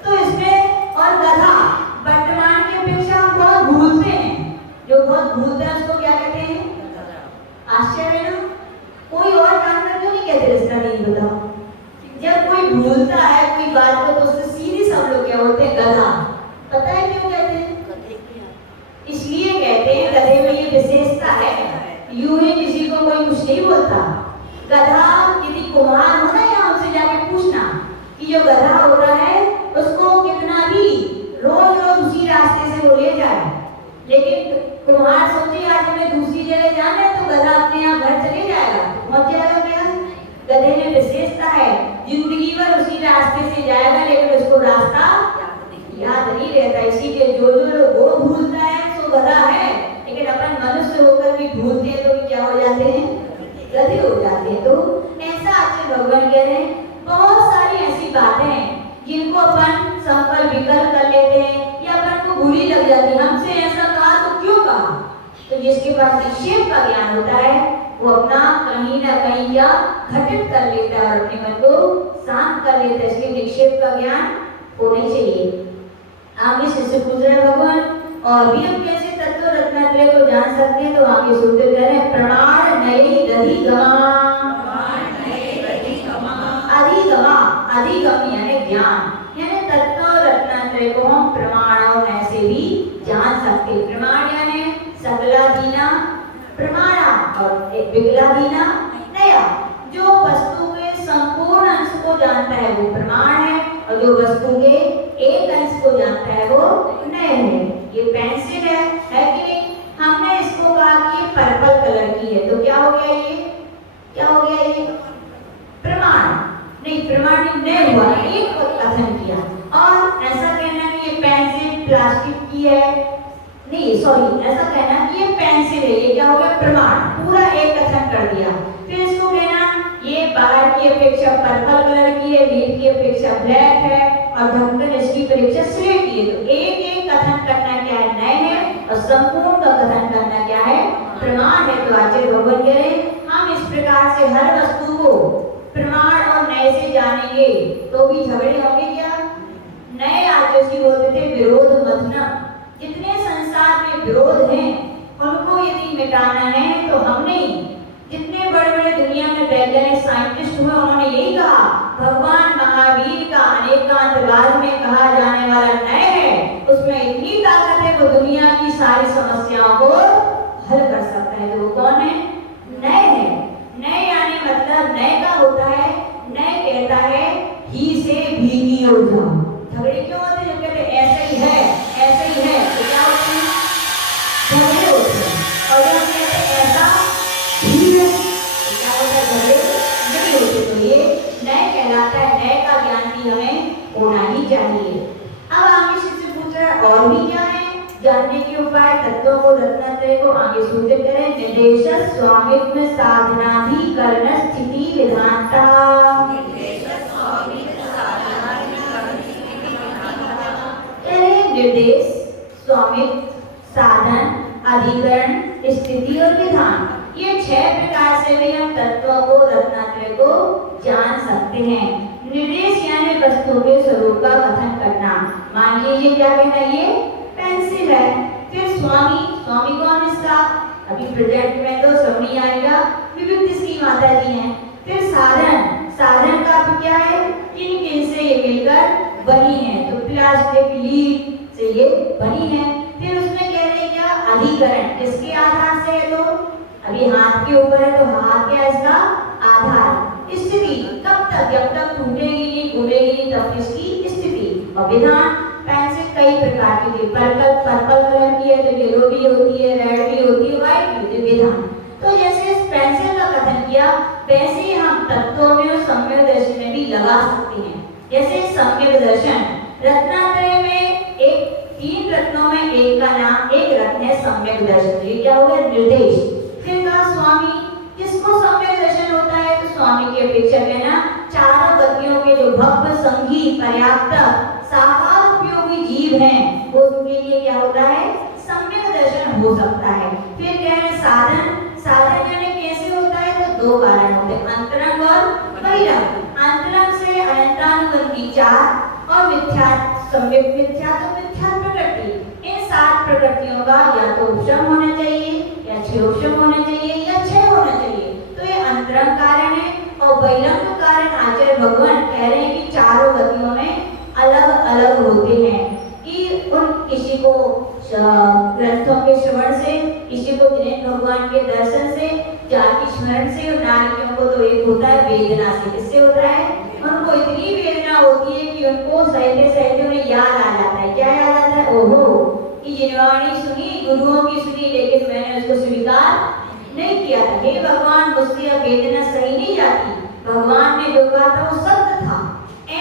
तो इसमें और गधा वर्तमान की अपेक्षा हम बहुत भूलते हैं, जो बहुत भूलते हैं उसको क्या कहते हैं? आश्चर्य है ना। कोई और काम कर क्यों नहीं कहते रिश्ता नहीं बताओ? जब कोई भूलता है कोई बात को तो उससे सीधी सब लोग क्या बोलते हैं? गधा। पता है क्यों कहते हैं? इसलिए कहते हैं गधे में ये विशेषता है, यूं ही किसी को कोई कुछ नहीं बोलता। गधा यदि कुम्हार हो ना, या उनसे जाके पूछना कि जो गधा हो रहा है उसको कितना भी रोज रोज उसी रास्ते से वो ले जाए, लेकिन कुम्हार सोचे आज हमें दूसरी जगह जाना है तो गधा अपने यहाँ घर चले जाएगा, पहुंच जाएगा क्या? गधे में विशेषता है जिंदगी भर उसी रास्ते से जाएगा, लेकिन उसको रास्ता याद नहीं रहता। इसीलिए जो लोग वो भूलता है सो गधा है, लेकिन अपन मनुष्य होकर भी भूलते हैं तो क्या हो जाते हैं? गधे हो जाते हैं। तो ऐसा आचार्य भगवान कह रहे हैं बहुत सारी ऐसी बातें हैं जिनको अपन संकल्प विकल्प कर लेते हैं या अपन को बुरी लग जाती है, हमसे ऐसा कहा तो क्यों कहा। तो जिसके पास निक्षेप का ज्ञान होता है वो अपना कहीं ना कहीं या घटित कर लेता है और अपने मन को शांत कर लेता है। इसलिए निक्षेप का ज्ञान होना चाहिए। आगे शिष्य पूछ रहे भगवान और भी हम कैसे तत्व रत्नात्रय को जान सकते हैं, तो आगे सुनते कह रहे हैं प्रमाण नये अधिगमा, अधिगम यानी ज्ञान, यानी तत्व रत्नात्रय को हम प्रमाणों में से भी जान सकते। प्रमाण यानी सकलाधीना प्रमाणा और विकलाधीना नया। जो वस्तु के संपूर्ण अंश को जानता है वो प्रमाण है, और जो वस्तु के एक अंश को जानता है वो नए है। ये पेंसिल है कि नहीं? हमने इसको कहा कि ये पर्पल कलर की है, तो क्या हो गया ये? क्या हो गया ये? प्रमाण नहीं, प्रमाण नहीं हुआ, एक कथन किया। और ऐसा कहना कि ये पेंसिल प्लास्टिक की है नहीं, सॉरी, ऐसा कहना कि ये पेंसिल है, ये क्या हो गया? प्रमाण। पूरा एक कथन कर दिया। फिर इसको कहना ये बाहर की अपेक्षा पर्पल कलर की है, लीड की अपेक्षा ब्लैक है, और ढक्कन इसकी अपेक्षा स्लेट की है। तो एक एक कथन करना क्या है? नए है, और संपूर्ण का कथन करना क्या है? प्रमाण है। तो आचार्य भगवान कह रहे हम इस प्रकार से हर वस्तु को प्रमाण और नए से जानेंगे तो भी झगड़े होंगे क्या? नए आचार्य जी बोलते थे विरोध मथनम, जितने संसार में विरोध हैं उनको यदि मिटाना है तो हम नहीं। जितने बड़े बड़े दुनिया में वैज्ञानिक साइंटिस्ट हुए उन्होंने यही कहा भगवान महावीर का अनेकांतवाद में कहा जाने वाला नए है, उसमें इतनी ताकत है वो दुनिया की सारी समस्याओं को हल कर सकता है। तो वो कौन है? नए है। नए यानी मतलब नए का होता है, नए कहता है ही से भीगी हो जाओ। झगड़े क्यों होते हैं? जब कहते ऐसे ही है, ऐसे ही है, तो क्या होते हैं? झगड़े होते हैं। और जब कहते ऐसा ही है, तो क्या होता है? झगड़े नहीं होते। तो ये नए कहलाता है। नए का ज्ञान भी हमें होना ही चाहिए। अब आगे शिष्य पूछ रहा है और भी क्या है जानने के उपाय? तत्वों को रत्नात्रय को आगे सूचित करें। निर्देश स्वामित्व साधनाधिकरण स्थिति विधानता। निर्देश, स्वामित्व, साधन, अधिकरण, स्थिति और विधान, ये 6 प्रकार से भी हम तत्वों को रत्नात्रय को जान सकते हैं। निर्देश यानी वस्तु के स्वरूप का कथन करना। मान लीजिए क्या कहना, ये पेंसिल है। फिर स्वामी, स्वामी कौन इसका? अभी प्रेजेंट में तो श्रवणी आएगा, विविध श्री माता जी हैं। फिर साधन, साधन का भी क्या है, किन किन से ये मिलकर बनी है, तो प्लास्टिक लीड से ये बनी है। फिर उसमें कह रहे क्या, अधिकरण, किसके आधार से है, तो अभी हाथ के ऊपर है तो हाथ क्या है इसका आधार। स्थिति कब तक, जब तक टूटेगी नहीं, घूमेगी नहीं, तब इसकी स्थिति। और विधान, पेंसिल कई प्रकार की थी, पर्पल कलर की है तो येलो भी होती है, रेड भी होती है, व्हाइट भी होती है। विधान तो जैसे इस पेंसिल का कथन किया, वैसे ही हम तत्वों में और सम्यक दर्शन में भी लगा सकते हैं। जैसे सम्यक दर्शन, रत्नात्रय में एक 3 रत्नों में एक का नाम, एक रत्न है सम्यक दर्शन। ये क्या हो गया, निर्देश। फिर कहा स्वामी, किसको सम्यक दर्शन होता है, तो स्वामी की अपेक्षा में ना चारों गतियों के जो भव्य संगी पर्याप्त साकार उपयोगी जीव हैं, वो उनके लिए क्या होता है, सम्यक दर्शन हो सकता है। फिर कह रहे साधन, साधन यानी कैसे होता है, तो 2 कारण होते हैं, अंतरंग और बहिरंग। अंतरंग से अनंतानुगत विचार और मिथ्या, सम्यक मिथ्या तो मिथ्या प्रकृति। इन 7 प्रकृतियों का या तो उपशम होना चाहिए, या क्षयोपशम होना चाहिए, या क्षय होना चाहिए। तो ये अंतरंग कारण है। और बहिरंग कारण आचार्य भगवान कह रहे हैं कि चारों गतियों में अलग अलग होते हैं, कि उन किसी को ग्रंथों के श्रवण से, किसी को दिनेश भगवान के दर्शन से, जाति स्मरण से, और नारियों को तो एक होता है वेदना से। किससे होता है, उनको इतनी वेदना होती है कि उनको सहते सहते उन्हें याद आ जाता है। क्या याद आता है, ओहो कि जिनवाणी सुनी, गुरुओं की सुनी, लेकिन मैंने उसको स्वीकार नहीं किया था। हे भगवान, मुझसे अब वेदना सही नहीं जाती, भगवान ने जो कहा था वो सत्य था।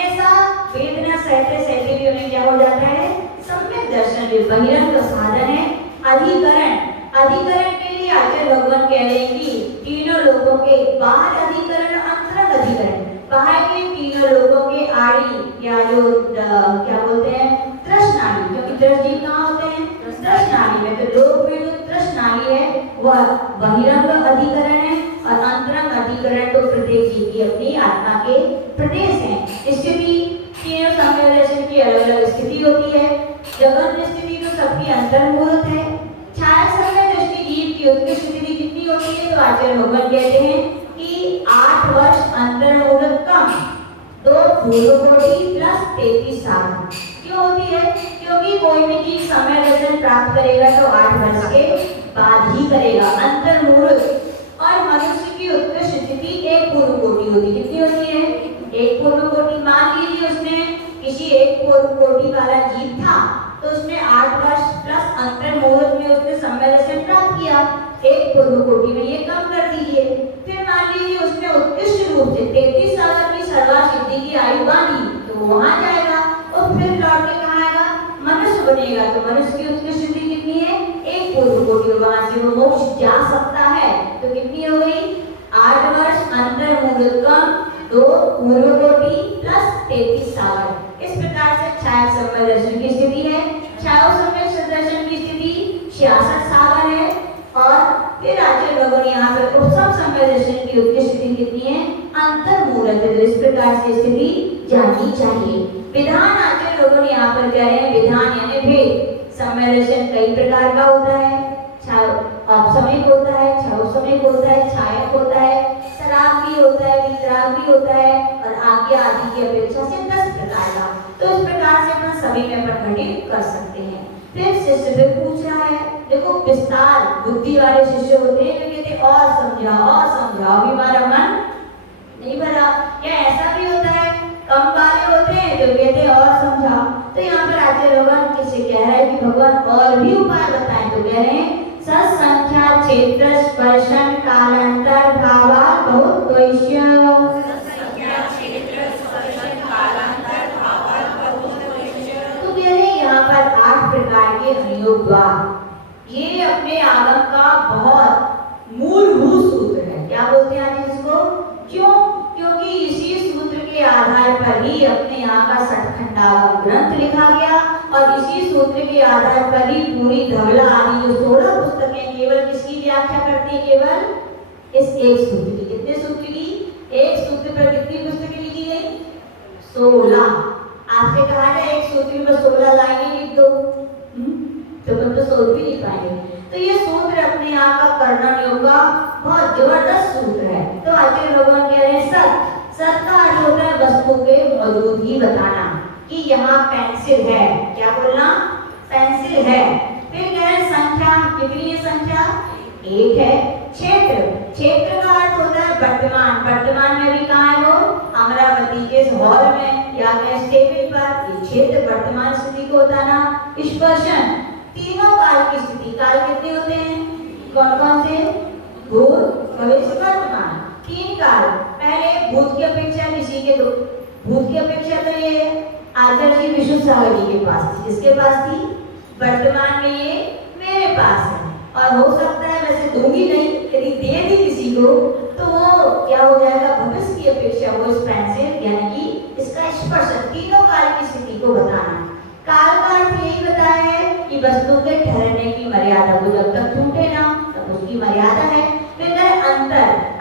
ऐसा वेदना सहते सहते भी उन्हें क्या हो जाता है, सम्यक दर्शन। जो बहिरंग का साधन है अधिकरण, अधिकरण के लिए आचार्य भगवान कह रहे हैं कि तीनों लोगों के बाहर अधिकरण, अंतरंग अधिकरण। बाहर के तीनों लोगों के आड़ी या जो क्या बोलते हैं तृष्णाली, क्योंकि दृष्टि कहाँ होते हैं, तृष्णाली में। तो लोक में जो तृष्णाली है वह बहिरंग अधिकरण है, और अंतरंग अधिकरण तो प्रत्येक जीव की अपनी आत्मा के प्रदेश हैं। स्थिति, तीनों सम्यक दर्शन की अलग अलग स्थिति होती है। जगन स्थिति तो सबकी अंतर्मुहूर्त है। छाया सम्यक दृष्टि जीव की उत्कृष्ट स्थिति कितनी होती है, तो आचार्य भगवान कहते हैं कि 8 वर्ष अंतर्मुहूर्त कम, 2 पूर्वकोटि प्लस 33 साल। क्यों होती है, क्योंकि कोई भी जीव सम्यक दर्शन प्राप्त करेगा तो 8 वर्ष के बाद ही करेगा अंतर्मुहूर्त। और मनुष्य की उत्कृष्ट स्थिति 1 पूर्व कोटि होती। कितनी होती है, 1 पूर्व कोटि। मान लीजिए उसने किसी 1 पूर्व कोटि वाला जीव था, तो उसने 8 वर्ष प्लस अंतर्मुहूर्त में उसने सम्यक दर्शन प्राप्त किया, 1 पूर्व कोटि में ये कम कर दीजिए। फिर मान लीजिए उसने उत्कृष्ट रूप से 33 साल की सर्वा सिद्धि की आयु बांधी, तो वहां जाएगा और फिर लौट के कहाँ आएगा, मनुष्य बनेगा। तो मनुष्य की उत्कृष्ट स्थिति कितनी है, 1 पूर्व कोटि। वहां से वो मोक्ष जा सकता है। तो कितनी हो गई, 8 वर्ष अंतर्मुहूर्त कम, 2 पूर्व कोटि प्लस 33 साल। इस प्रकार से छाया सम्यक दर्शन की स्थिति है। छाया सम्यक दर्शन की स्थिति 66 साल है। और फिर आचार्य भगवान यहाँ पर उपसम सम्यक दर्शन की उत्कृष्ट स्थिति कितनी है, अंतर्मुहूर्त है। तो इस प्रकार से स्थिति जाननी चाहिए। विधान आचार्य भगवान यहाँ पर कह रहे हैं, विधान यानी भेद। सम्यक दर्शन कई प्रकार का होता है, औपसमिक होता है, क्षौपसमिक होता है, छायक होता है, सराग भी होता है, वितराग भी होता है, और आज्ञा आदि की अपेक्षा से 10 प्रकार का। तो इस प्रकार से अपन सभी में प्रकटित कर सकते हैं। फिर शिष्य भी पूछ रहा है, देखो विस्तार बुद्धि वाले शिष्य होते हैं जो कहते हैं और समझाओ, भी हमारा मन नहीं भरा। या ऐसा भी होता है कम वाले होते हैं जो कहते हैं और समझाओ। तो यहाँ पर आचार्य भगवान किसे कह रहा है कि भगवान और भी उपाय बताएं। तो कह रहे हैं सत्संख्या क्षेत्र स्पर्शन कालांतर भावा बहुत द्वैष्य। तो कह रहे यहाँ पर 8 प्रकार के अनुयोग द्वार। ये अपने आगम का बहुत मूलभूत सूत्र है। क्या बोलते हैं आज इसको, क्यों, क्योंकि इसी सूत्र के आधार पर ही अपने यहाँ का सठखंडागम ग्रंथ लिखा गया, और इसी सूत्र के आधार पर ही पूरी धवला आदि जो 16 पुस्तकें केवल किसकी व्याख्या करती है, केवल इस एक सूत्र की। कितने सूत्र की, एक सूत्र पर कितनी पुस्तकें लिखी गई, 16। आपसे कहा जाए एक सूत्र में 16 लाइनें लिख दो, तो तुम तो 16 भी लिख पाएंगे। तो ये सूत्र अपने आप का कर्णनियों का बहुत जबरदस्त सूत्र है। तो आचार्य भगवान कह रहे हैं सत का अर्थ होता है वस्तु के मौजूदगी बताना कि यहाँ पेंसिल है। क्या बोलना? पेंसिल है। फिर कह रहे हैं संख्या, कितनी है संख्या? एक है। क्षेत्र का अर्थ होता है वर्तमान में भी कहाँ है वो? अमरावती के हॉल में या गैस टेबल पर। ये क्षेत्र वर्तमान स्थिति को होता ना। स्पर्शन, तीनों काल की स्थिति। काल कितने होते हैं? कौन कौन से? भूत, भविष्य, वर्तमान। तीन काल। पहले भूत की अपेक्षा किसी के भूत की अपेक्षा तो ये आचार्य जी विष्णु सागर जी के पास थी। किसके पास थी? वर्तमान में ये मेरे पास है। और हो सकता है, वैसे दूंगी नहीं, यदि दे दी किसी को तो वो क्या हो जाएगा? भविष्य की अपेक्षा वो इस पेंसिल यानी कि इसका स्पर्श तीनों काल की स्थिति को बताना। काल का अर्थ यही बताया है कि वस्तु के ठहरने की मर्यादा को जब तक छूटे ना तब उसकी मर्यादा है। फिर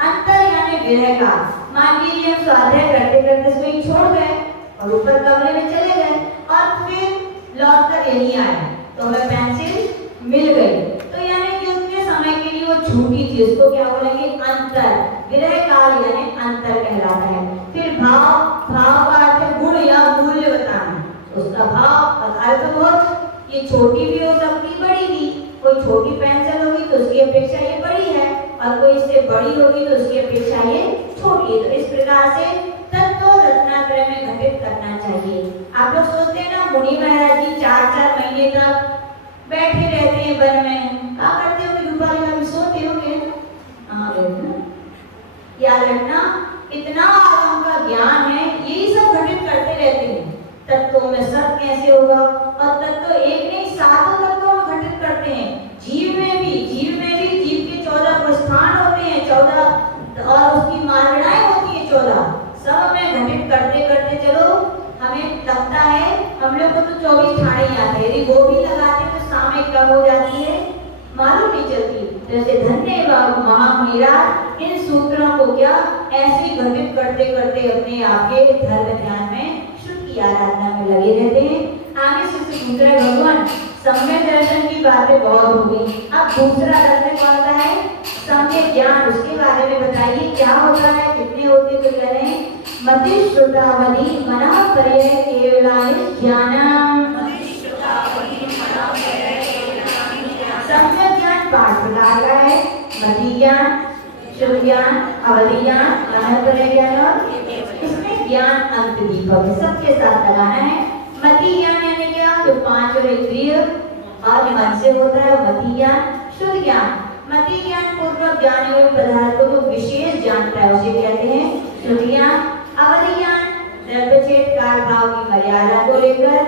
अंतर यानी विरह का। मान लीजिए हम स्वाध्याय करते करते इसको छोड़ गए और ऊपर कमरे में चले गए और फिर लौट कर यहीं आए तो हमें पेंसिल मिल गई, तो यानी कि उतने समय के लिए वो छूटी थी। उसको क्या बोलेंगे? अंतर। विरह काल यानी अंतर कहलाता है। फिर भाव का अर्थ है गुण या मूल्य बताना। उसका भाव बता तो बहुत, ये छोटी भी हो सकती, बड़ी भी। कोई छोटी पेंसिल होगी तो उसकी अपेक्षा ये बड़ी है और कोई इससे बड़ी होगी तो उसकी अपेक्षा ये छोटी है। तो इस प्रकार से तत्व रत्नात्रय में घटित करना चाहिए। आप लोग सोचते हैं ना मुनि महाराज जी 4-4 महीने तक बैठे रहते हैं वन में, क्या करते होंगे? रूपाली भाभी सोते होंगे। हाँ याद रखना, इतना आगम का ज्ञान है, यही सब घटित करते रहते हैं। तत्वों में सत कैसे होगा? और तत्व एक नहीं, सातों तत्वों में घटित करते हैं। जीव में भी जीव के 14 प्रस्थान होते हैं, 14 और उसकी मार्गणाएं होती है 14। सब में घटित करते करते चलो, हमें लगता है हम लोग को तो 24 ठाणे ही आते हैं, यदि वो भी लगाते तो सामने कब हो जाती है मालूम नहीं चलती। जैसे धन्य महामुनिराज इन सूत्रों को क्या ऐसे ही घटित करते करते अपने आप के धर्म ध्यान में शुद्ध की आराधना में लगे रहते हैं। आगे से पूछ रहे भगवान सम्यक दर्शन की बातें बहुत हो गई, अब दूसरा दर्शन कौन सा है? सम्यक ज्ञान। उसके बारे में बताइए क्या होता है, कितने होते? तो कह रहे हैं मति श्रुतावधि मनः पर्यय केवलानि ज्ञानम। सम्यक ज्ञान 5 प्रकार का है। मति ज्ञान, शुद्ध ज्ञान, अवधि ज्ञान, मनः पर्यय ज्ञान और इसमें ज्ञान अंत दीपक है, सबके साथ लगाना है। मति ज्ञान यानी क्या? जो 5 और इंद्रिय और मन से होता है मति ज्ञान। शुद्ध ज्ञान, मति ज्ञान पूर्वक जाने हुए पदार्थों को विशेष जानता है, उसे कहते हैं शुद्ध ज्ञान। अवधि ज्ञान द्रव्यच्छेद काल भाव की मर्यादा को लेकर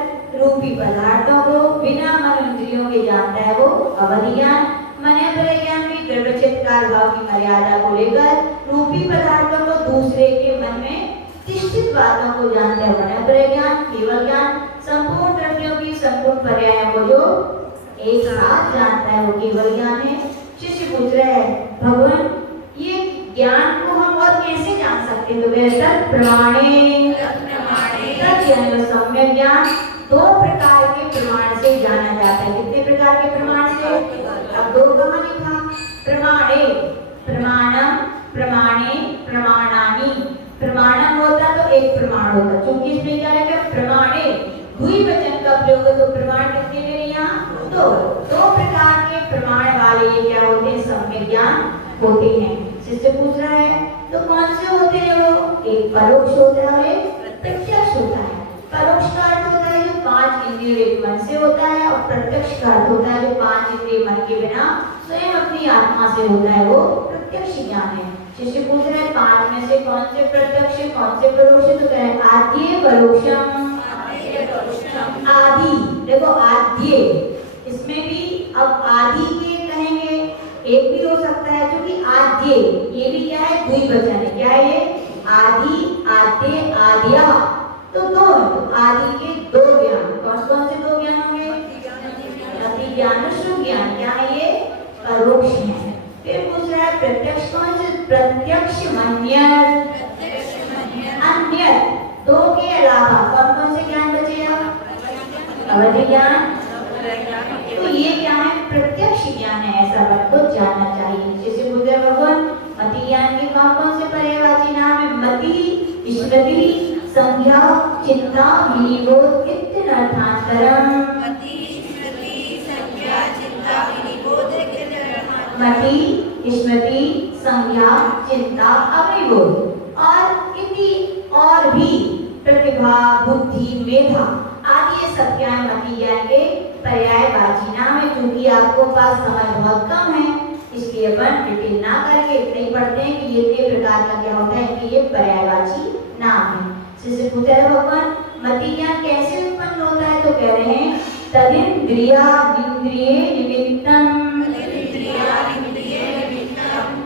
रूपी पदार्थों को बिना मन इंद्रियों के जानता है, वो अवधि ज्ञान। मनः पर्यय ज्ञान भी द्रव्यच्छेद काल भाव की मर्यादा को लेकर रूपी पदार्थों को दूसरे के मन में तिष्ठित बातों को जानते हैं, मनः पर्यय ज्ञान। केवल ज्ञान संपूर्ण द्रव्यों की संपूर्ण पर्यायों को जो एक साथ जानता है वो केवल ज्ञान है। शिष्य पूछ रहे हैं भगवान ये ज्ञान को हम और कैसे जान सकते हैं? तो तत् प्रमाणे, तत् यानी सम्यक ज्ञान 2 प्रकार के प्रमाण से जाना जाता है। कितने प्रकार के प्रमाण से? अब 2 कहाँ लिखा? प्रमाणे, प्रमाणम, प्रमाणे, प्रमाणानि। प्रमाणम होता तो एक प्रमाण होता, क्योंकि इसमें क्या है? प्रमाणे द्विवचन का प्रयोग है, तो प्रमाण कितने मेरे यहाँ? 2 प्रकार के प्रमाण वाले ये क्या होते हैं? सम्यक ज्ञान होते हैं। शिष्य पूछ रहा है तो कौन से होते हैं वो? एक परोक्ष होता है, एक प्रत्यक्ष होता है। परोक्ष का अर्थ होता है जो 5 इंद्रिय एक मन से होता है, और प्रत्यक्ष का अर्थ होता है जो 5 इंद्रिय मन के बिना स्वयं अपनी आत्मा से होता है, वो प्रत्यक्ष ज्ञान है। शिष्य पूछ रहे हैं 5 में से कौन से प्रत्यक्ष, कौन से परोक्ष? तो कह रहे हैं आद्य परोक्षम। आदि देखो, आद्य इसमें भी अब आदि के कहेंगे, एक भी हो सकता है क्योंकि आद्य ये भी क्या है? द्विवचन है। क्या है ये? आदि, आद्य, आद्या, तो 2 है। तो आदि के 2 ज्ञान, कौन कौन से 2 ज्ञान होंगे? मति ज्ञान, शुद्ध ज्ञान। क्या है ये? परोक्ष है। फिर पूछ रहा है प्रत्यक्ष कौन से? प्रत्यक्ष मन्यत्, अन्यत्। 2 के अलावा कौन कौन से ज्ञान बचे? अवधि ज्ञान। तो ये क्या है? प्रत्यक्ष ज्ञान है, ऐसा बात को जानना चाहिए। चिंता विनिबोध इत्यनर्थांतरम्। मति स्मृति संज्ञा चिंता विनिबोध इत्यनर्थांतरम्। मति स्मृति संज्ञा चिंता अविनिबोध और इति और भी प्रतिभा बुद्धि मेधा आदि ये सब क्या है मति ज्ञान के पर्यायवाची नाम है। क्योंकि आपको पास समय बहुत कम है इसलिए अपन डिटेल ना करके इतना ही पढ़ते हैं कि ये इतने प्रकार का क्या होता है कि ये पर्यायवाची नाम है। जैसे पूछा है भगवान मति ज्ञान कैसे उत्पन्न होता है तो कह रहे हैं तदिंद्रिया इंद्रिय निमित्तम।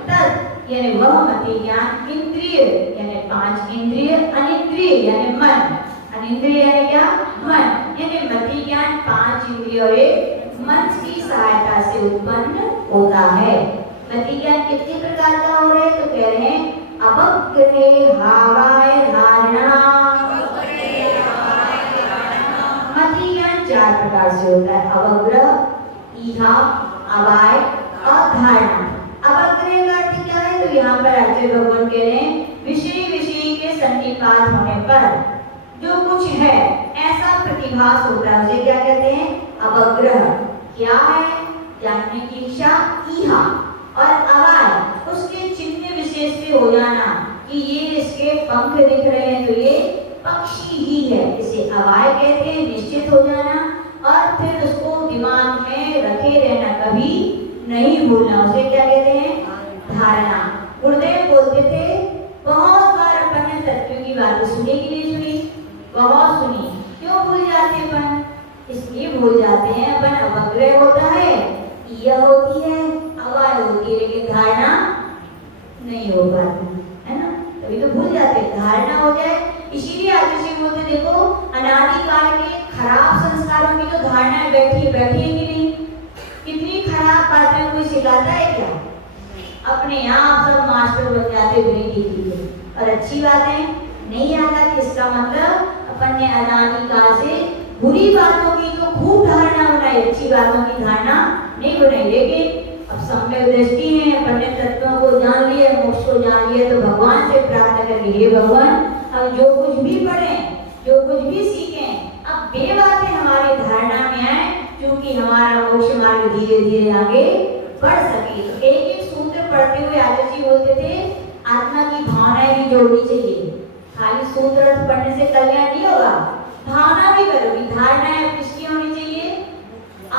तद यानी वह मति ज्ञान इंद्रिय यानी 5 इंद्रिय अनिंद्रिय यानी मन अनिंद्रिय यानी क्या मन यानी मति ज्ञान 5 इंद्रिय और एक मन की सहायता से उत्पन्न होता है। मति ज्ञान कितने प्रकार का हो रहा है तो कह रहे हैं अवग्रहे हावाय धारणा। मति ज्ञान 4 प्रकार से होता है अवग्रह ईहा अवाय और धारणा। अवग्रह का अर्थ क्या है तो यहाँ पर आचार्य भगवान कह रहे हैं विषय के सन्निपात होने पर जो कुछ है ऐसा प्रतिभास होता है उसे क्या कहते हैं अवग्रह। क्या है जानने की इच्छा ईहा और अवाय उसके चिन्ह विशेष से हो जाना कि ये इसके पंख दिख रहे हैं तो ये पक्षी ही है इसे अवाय कहते हैं निश्चित हो जाना और फिर उसको दिमाग में रखे रहना कभी नहीं भूलना उसे क्या कहते हैं धारणा। गुरुदेव बोलते थे बहुत बार अपन ने तत्व की बात सुनी कि नहीं सुनी बहुत सुनी क्यों भूल जाते अपन इसलिए भूल जाते हैं अपन अवग्रह होता है यह होती है अवाय होती है लेकिन धारणा नहीं हो पाती है ना तभी तो भूल जाते धारणा हो जाए। इसीलिए आचार्य जी बोलते देखो अनादिकाल के खराब संस्कारों की तो धारणा बैठी है कि नहीं कितनी खराब बातें कोई सिखाता है क्या अपने आप सब मास्टर बन जाते बिना किसी और अच्छी बातें नहीं आता कि इसका मतलब अपन ने अनादिकाल से बुरी बातों की तो खूब धारणा बनाई अच्छी बातों की धारणा नहीं बनाई। लेकिन अब सम्यक दृष्टि है अपन ने तत्वों को जान लिया मोक्ष को जान लिया तो भगवान से प्रार्थना करेंगे हे भगवान हम जो कुछ भी पढ़ें जो कुछ भी सीखें अब बे बातें हमारी धारणा में आए क्योंकि हमारा मोक्ष मार्ग धीरे धीरे आगे बढ़ सके। तो एक सूत्र पढ़ते हुए आचार्य जी बोलते थे आत्मा की भावनाएं भी जोड़नी चाहिए खाली सूत्र पढ़ने से कल्याण नहीं होगा भावना भी करोगी धारणाएं किसकी होनी चाहिए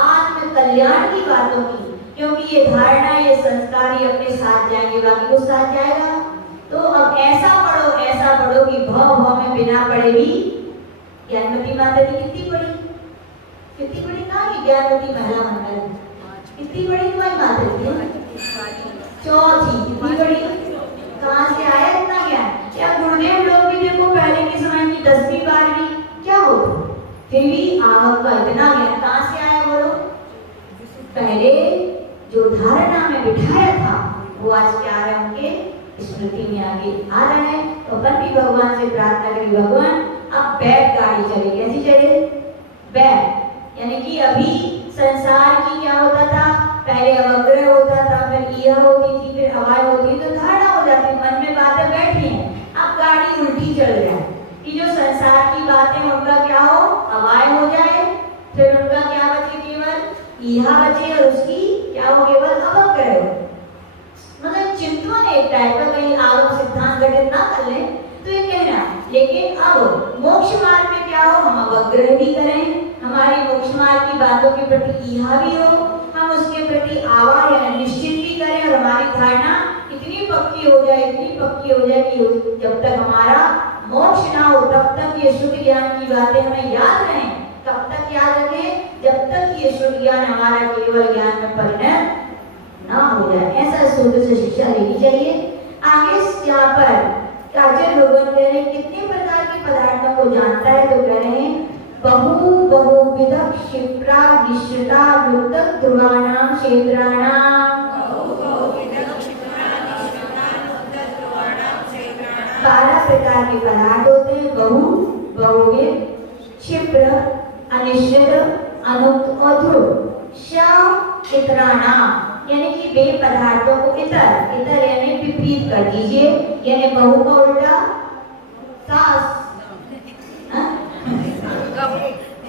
आत्म कल्याण की बातों की क्योंकि ये धारणा ये संस्कार ही अपने साथ जाएंगे बाकी वो साथ जाएगा। तो अब ऐसा पढ़ो कि भव में बिना पढ़े भी ज्ञानवती माता जी कितनी बड़ी कहा कि ज्ञानवती महिला मंडल कितनी बड़ी तुम्हारी माता जी चौथी कितनी बड़ी कहाँ से आया इतना ज्ञान क्या गुरुदेव लोग भी देखो पहले के समय की 10वीं 12वीं क्या होता फिर भी आवक का इतना ज्ञान कहाँ से आया बोलो पहले जो धारणा में बिठाया था वो आज क्या आ रहा है उनके स्मृति में आगे आ रहा है। तो अपन भी भगवान से प्रार्थना करें भगवान अब बैक गाड़ी चले कैसी चले बैक यानी कि अभी संसार की क्या होता था पहले अवग्रह होता था फिर यह होती थी फिर अवाय होती तो धारणा हो जाती मन में बातें बैठी हैं अब गाड़ी उल्टी चल रहा है कि जो संसार की बातें उनका क्या हो अवाय हो जाए फिर उनका क्या बचे केवल यह बचे और उसकी क्या हो केवल अवग्रह हो मतलब चिंतन एक टाइप का कहीं आरोप सिद्धांत गठित ना कर ले तो ये कहना लेकिन अब मोक्ष मार्ग में क्या हो हम अवग्रह भी करें हमारी मोक्ष मार्ग की बातों के प्रति इहा भी हो हम उसके प्रति आवा या निश्चित भी करें और हमारी धारणा इतनी पक्की हो जाए कि जब तक हमारा मोक्ष ना हो तब तक ये शुद्ध ज्ञान की बातें हमें याद रहें कब तक याद रखें जब तक ये शुद्ध ज्ञान हमारा केवल ज्ञान में परिणत ना हो जाए ऐसा सूत्र से शिक्षा लेनी चाहिए। आगे यहाँ पर आचार्य भगवान कह रहे हैं कितने प्रकार के पदार्थों को जानता है तो कह रहे हैं बहुविध क्षिप्रा निश्चिता युक्त ध्रुवाणाम क्षेत्राणाम 12 प्रकार के पदार्थ होते हैं बहुविध क्षिप्र अनिश्चित अनुक्त और ध्रुव क्षेत्राणाम यानी कि वे पदार्थों को इतर यानी विपरीत कर दीजिए यानी बहु का उल्टा सास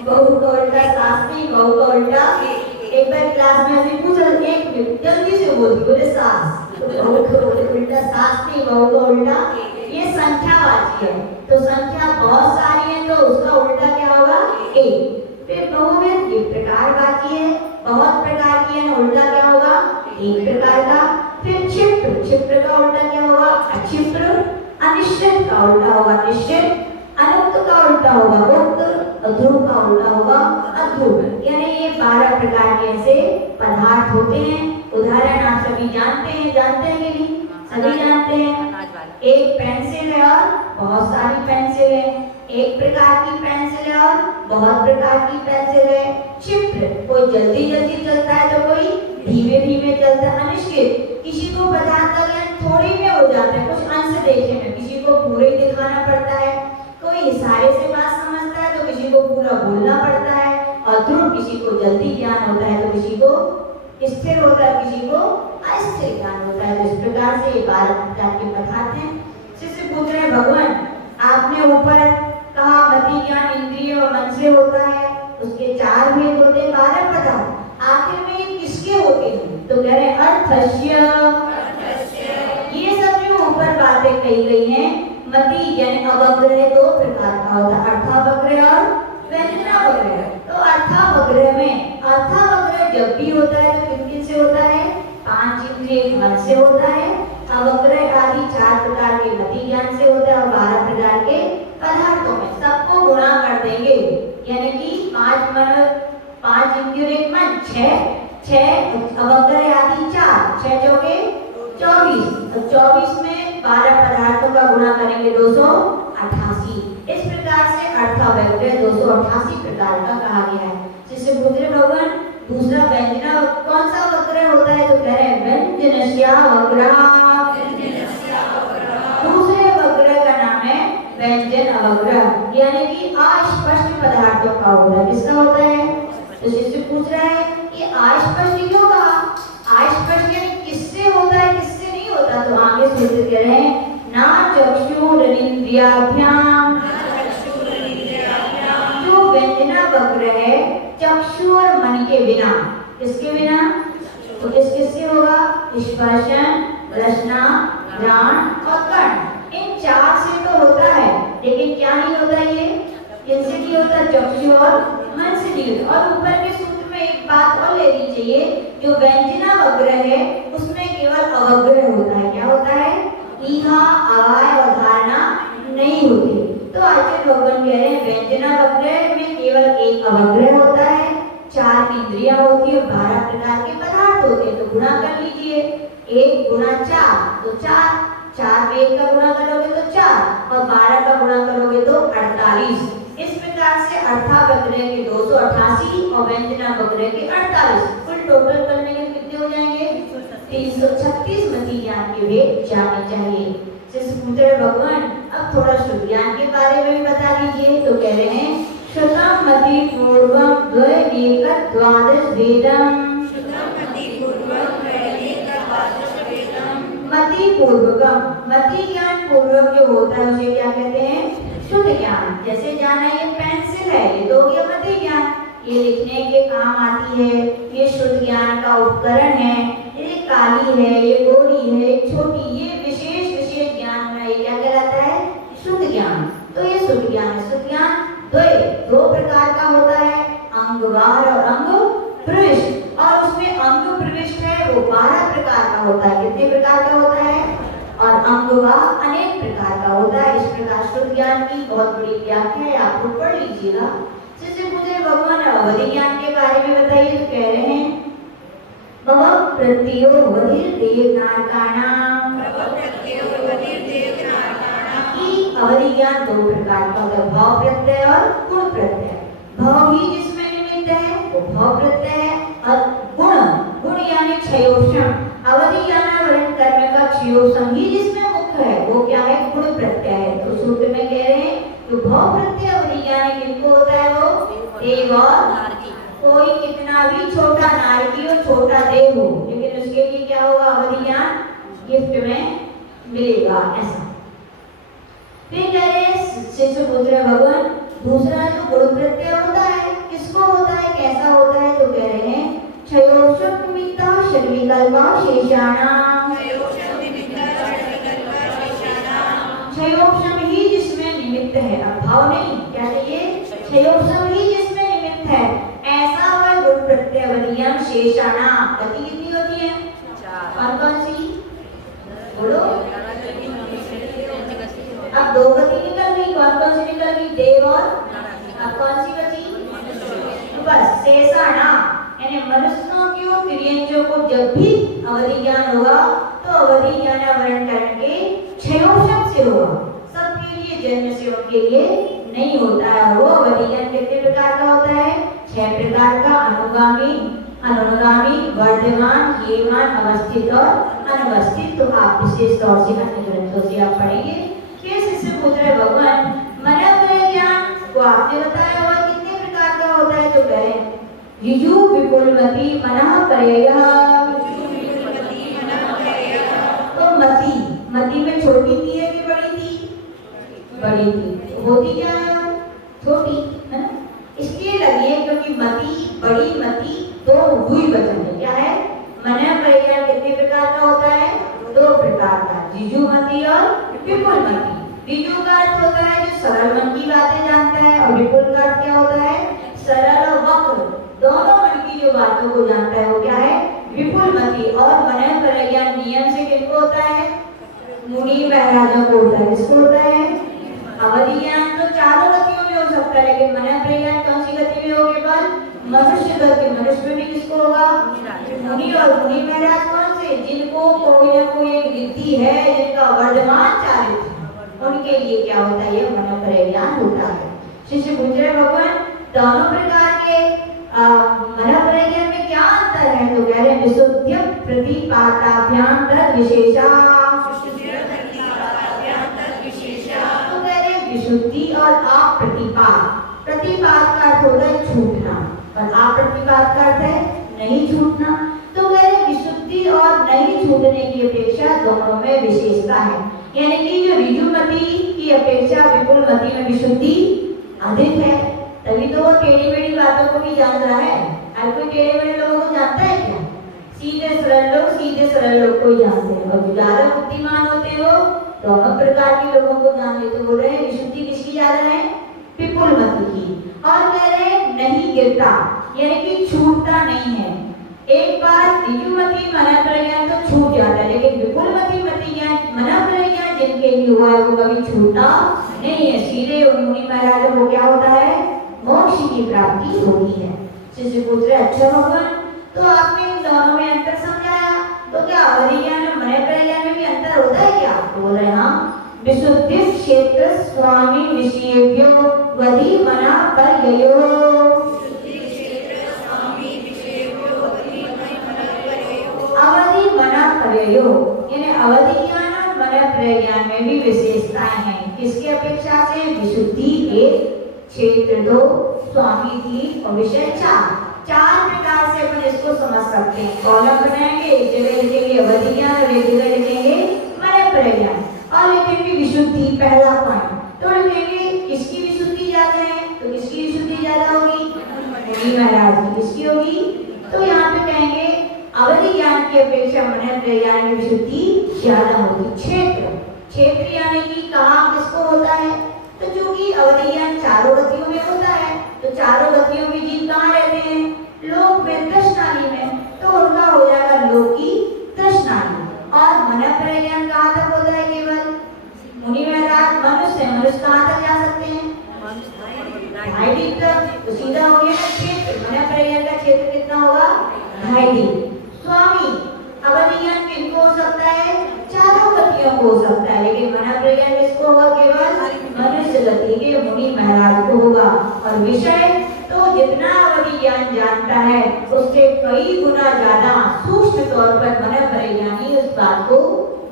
बहू का उल्टा सास नहीं, बहू का उल्टा। एक बार क्लास में ऐसे पूछा, एक मिनट जल्दी से बोले सास, तो बहू का उल्टा सास नहीं, बहू का उल्टा। ये संख्यावाची है, तो संख्या बहुत सारी है तो उसका उल्टा क्या होगा? एक। फिर बहुविध ये प्रकारवाची है, बहुत प्रकार की है, उल्टा क्या होगा? एक प्रकार का। फिर क्षिप्र, क्षिप्र का उल्टा क्या होगा? अक्षिप्र। अनिश्चित का उल्टा होगा निश्चित। अनुक्त का उल्टा होगा उक्त। अध्रुव का उल्टा होगा अध्रुव। यानी ये 12 प्रकार के ऐसे पदार्थ होते हैं। उदाहरण आप सभी जानते हैं कि नहीं? सभी जानते हैं। एक पेंसिल है और बहुत सारी पेंसिल है। एक प्रकार की पेंसिल है और बहुत प्रकार की पेंसिल है। क्षिप्र, कोई जल्दी जल्दी चलता है तो कोई धीमे धीमे चलता है। अनिश्चित, किसी को पदार्थ का ज्ञान थोड़ी में हो जाता है, कुछ अंश देखने में, किसी को पूरे ही दिखाना पड़ता है। कोई इशारे से बात समझता है तो किसी को पूरा बोलना पड़ता है। और ध्रुव, किसी को जल्दी ज्ञान होता है तो किसी को स्थिर होता है, किसी को अस्थिर ज्ञान होता है। तो इस प्रकार से 12 प्रकार के पदार्थ हैं। शिष्य पूछ रहे हैं, भगवान आपने ऊपर कहा मति ज्ञान इंद्रिय और मन से होता है, उसके 4 भेद होते हैं, 12 पदार्थ, आखिर में ये किसके होते हैं? तो कह रहे हैं अर्थस्य। ये सब जो ऊपर बातें कही गई हैं, मति यानी अवग्रह 2 प्रकार का होता है, अर्थावग्रह और व्यंजनावग्रह। तो अर्थावग्रह में, अर्थावग्रह जब भी होता है तो किन-किन से होता है? 5 इंद्रिय मन से होता है। अवग्रह आदि 4 प्रकार के मति ज्ञान से होता है और 12 प्रकार के पदार्थों में सबको गुणा कर देंगे, यानी कि 5 मन 5 इंद्रिय मन 6 अवग्रह आदि 4, 6 चौके 24, तो 24 में 12 पदार्थों का गुणा करेंगे 288। इस प्रकार से अर्थावग्रह 288 प्रकार का कहा गया है। जिससे पूछे भगवान दूसरा व्यंजना कौन सा वग्रह होता है? तो कह रहे हैं व्यंजनस्यावग्रह। दूसरे वग्रह का नाम है व्यंजन अवग्रह, यानी कि अस्पष्ट पदार्थों का होता है। किसका होता है? तो शिष्य पूछ रहा है कि अस्पष्ट क्यों कहा? अस्पष्ट यानी किससे होता है, किससे नहीं होता? तो आगे सूत्र कह रहे हैं ना चक्षुरिंद्रियाभ्याम। जो व्यंजना वग्रह है चक्षु और मन के बिना, किसके बिना? तो किससे होगा? स्पर्शन, रसना, घ्राण और कर्ण, इन 4 से तो होता है, लेकिन क्या नहीं होता? ये किनसे नहीं होता? चक्षु और मन से नहीं होता। और ऊपर के सूत्र में एक बात और लेनी चाहिए, जो व्यंजना वग्रह है उसमें केवल अवग्रह होता है। क्या होता है? ईहा, आवाय और धारणा नहीं होती। तो आचार्य भगवान कह रहे हैं व्यंजना वग्रह में केवल एक अवग्रह होता है, 4 इंद्रियां होती है, 12 प्रकार के पदार्थ होते हैं। तो गुणा कर लीजिए, 1 गुणा 4 तो 4 में 1 का गुणा करोगे तो 4 और 12 का गुणा करोगे तो 48। इस प्रकार से अर्थावग्रह के 288 और व्यंजना वग्रह के 48, कुल टोटल करने के कितने हो जाएंगे? 336 मति ज्ञान के भेद जाने चाहिए। जैसे पूछ रहे भगवान अब थोड़ा शुद्ध ज्ञान के बारे में भी बता दीजिए। तो कह रहे हैं श्रुतम मति पूर्वम द्वैनेक द्वादश भेदम। मति पूर्वकम, मति ज्ञान पूर्वक जो होता है उसे क्या कहते हैं? शुद्ध ज्ञान। जैसे जाना ये पेंसिल है, ये तो हो गया मति ज्ञान, ये लिखने के काम आती है, ये शुद्ध ज्ञान का उपकरण है। ये काली है, ये गोरी है, छोटी, ये विशेष ज्ञान में ये क्या कहलाता है? शुद्ध ज्ञान। तो ये शुद्ध ज्ञान है। शुद्ध ज्ञान 2 प्रकार का होता है, अंगवार और अंग प्रविष्ट। और उसमें अंग प्रविष्ट है वो 12 प्रकार का होता है। कितने प्रकार का होता है? और अंगवार अनेक प्रकार का होता है। इस प्रकार शुद्ध ज्ञान की बहुत बड़ी व्याख्या है, आप लोग पढ़ लीजिएगा। जैसे मुझे भगवान अवधि ज्ञान के बारे में बताइए। तो कह रहे हैं भव प्रत्यो वधिर्देव नारकाणाम। की अवधि ज्ञान 2 प्रकार का होता है, भाव प्रत्यय और गुण प्रत्यय। भाव ही जिसमें निमित्त है वो भाव प्रत्यय है, और गुण यानी क्षयोक्षम, अवधि ज्ञान वर्ण कर्म का क्षयोक्षम ही जिसमें मुख्य है वो क्या है? गुण प्रत्यय है। तो सूत्र में कह रहे हैं तो भाव प्रत्यय अवधि ज्ञान किनको होता है? वो देव और कोई कितना भी छोटा नारकी और छोटा देव हो, लेकिन उसके लिए क्या होगा? अवधि ज्ञान गिफ्ट में मिलेगा, ऐसा। फिर कह रहे शिष्य पूछ रहे भगवान दूसरा जो गुण प्रत्यय होता है किसको होता है, कैसा होता है? तो कह रहे हैं क्षयोक्षम निमित्ता षड्विकल्पा शेषाणाम। क्षयोक्षम ही जिसमें निमित्त है, अभाव नहीं, क्या चाहिए? क्षयोक्षम ही जिसमें निमित्त है, ऐसा वह गुण प्रत्यवधियम शेषाणाम। गति कितनी होती है? कौन कौन सी? बोलो। अब दो गति निकल गई, कौन कौन सी निकल गई? देव और अब कौन सी बची? तो बस शेषाणाम, यानी मनुष्यों की और तिर्यंजों को जब भी अवधि ज्ञान होगा तो अवधि ज्ञान आवरण करके क्षयोक्षम से होगा। सबके लिए, जन्म से उनके लिए नहीं होता है। वो अवधि ज्ञान कितने प्रकार का होता है? 6 प्रकार का। अनुगामी, अनुगामी, वर्धमान, हेयमान, अवस्थित और अनवस्थित। तो आप विशेष तौर से अन्य ग्रंथों से आप पढ़ेंगे। फिर शिष्य पूछ रहे भगवान मनोत्रय ज्ञान को आपने बताया हुआ कितने प्रकार का होता है? तो कह रहे ऋजु विपुलमति मनः परयः। तो मति, मति में छोटी थी है कि बड़ी थी? बड़ी थी। होती क्या है? छोटी, है ना? इसलिए लगी है क्योंकि मति, बड़ी मति दो हुई वचन है। क्या है? मनः परयः कितने प्रकार का होता है? 2 प्रकार का, ऋजु मति और विपुल मति। ऋजु का अर्थ होता है जो सरल मन की बातें जानता है, और विपुल का अर्थ क्या होता है? सरल और वक्र दोनों मन की जो बातों को जानता है वो क्या है? विपुल मति। और मनः परयः नियम से किसको होता है? मुनि महाराजों को होता है। किसको होता है? अवधि ज्ञान तो चारों गतियों में हो सकता है, लेकिन मनः परयः कौन सी गति में होगी? केवल मनुष्य गति। मनुष्य में भी किसको होगा? मुनि। और मुनि महाराज कौन से? जिनको कोई ना कोई एक रिद्धि है, जिनका वर्धमान चारित्र, उनके लिए क्या होता है? ये मनः परयः होता है। शिष्य पूछ रहे भगवान दोनों प्रकार के मनः परयः में क्या अंतर है? तो कह रहे विशुद्ध प्रतिपाताभ्याम तद विशेषा। तो कह रहे विशुद्धि और अप्रतिपात। प्रतिपात का अर्थ होता है छूटना, और अप्रतिपात का अर्थ है नहीं छूटना। तो कह रहे विशुद्धि और नहीं छूटने की अपेक्षा दोनों में विशेषता है। यानी कि जो ऋजुमति की अपेक्षा विपुलमति में विशुद्धि अधिक है, तभी तो वो टेढ़ी मेढ़ी बातों को भी जान रहा है। हर कोई टेढ़े मेढ़े लोगों को जानता है क्या? सीधे सरल लोग को ही जानते हैं, और जो ज्यादा बुद्धिमान होते हैं वो दोनों प्रकार के लोगों को जान लेते। बोल रहे हैं विशुद्धि किसकी ज्यादा है? विपुलमति की। और कह रहे नहीं गिरता, यानी कि छूटता नहीं है। एक बार ऋजुमति मनः परयः तो छूट जाता है, लेकिन विपुलमति मति ज्ञान मनः परयः जिनके लिए हुआ है वो कभी छूटता नहीं है। सीधे उन मुनि महाराजों को क्या होता है? मोक्ष की प्राप्ति होती है। शिष्य पूछ रहे अच्छा भगवान, तो आपने इन दोनों में अंतर समझाया, तो क्या अवधि ज्ञान और मनः परयः में भी अंतर होता है क्या? तो बोल रहे हाँ। विशुद्धि क्षेत्र स्वामी विषयेभ्यो वधि मनः परययो। अवधि मनः परययो, यानी अवधि ज्ञान और मनः परयः में भी विशेषताएं हैं। किसकी अपेक्षा से? विशुद्धि 1, क्षेत्र 2, स्वामी 3 और विषय 4। 4 प्रकार से अपन इसको समझ सकते हैं। कॉलम बनाएंगे, एक जगह लिखेंगे अवधि ज्ञान और एक जगह लिखेंगे मनः परयः, और लिखेंगे विशुद्धि पहला पॉइंट। तो लिखेंगे किसकी विशुद्धि ज्यादा है? तो किसकी विशुद्धि ज्यादा होगी? मुनि महाराज की। किसकी होगी? तो यहाँ पे कहेंगे अवधि ज्ञान की अपेक्षा मनः परयः में विशुद्धि ज्यादा होगी। क्षेत्र यानी कि कहाँ किसको होता है? तो चूंकि अवधि ज्ञान चारों गतियों में होता है, तो चारों गतियों में जीव कहाँ रहते हैं? लोक में, तृष्णादि में। तो उनका हो जाएगा लोक की तृष्णादि। और मनः परयः कहाँ तक होता है? केवल मुनि महाराज मनुष्य है, मनुष्य कहाँ तक जा सकते हैं? 2.5 तक। तो सीधा हो गया क्षेत्र। मनः परयः का क्षेत्र कितना होगा? 2.5। स्वामी अवधि ज्ञान किनको हो सकता है? चारों गतियों को हो सकता है, लेकिन मनः परयः किसको होगा? केवल मनुष्य गति के मुनि महाराज को होगा। और विषय तो जितना अवधि ज्ञान जानता है उससे कई गुना ज्यादा सूक्ष्म तौर पर मनः परयः ही उस बात को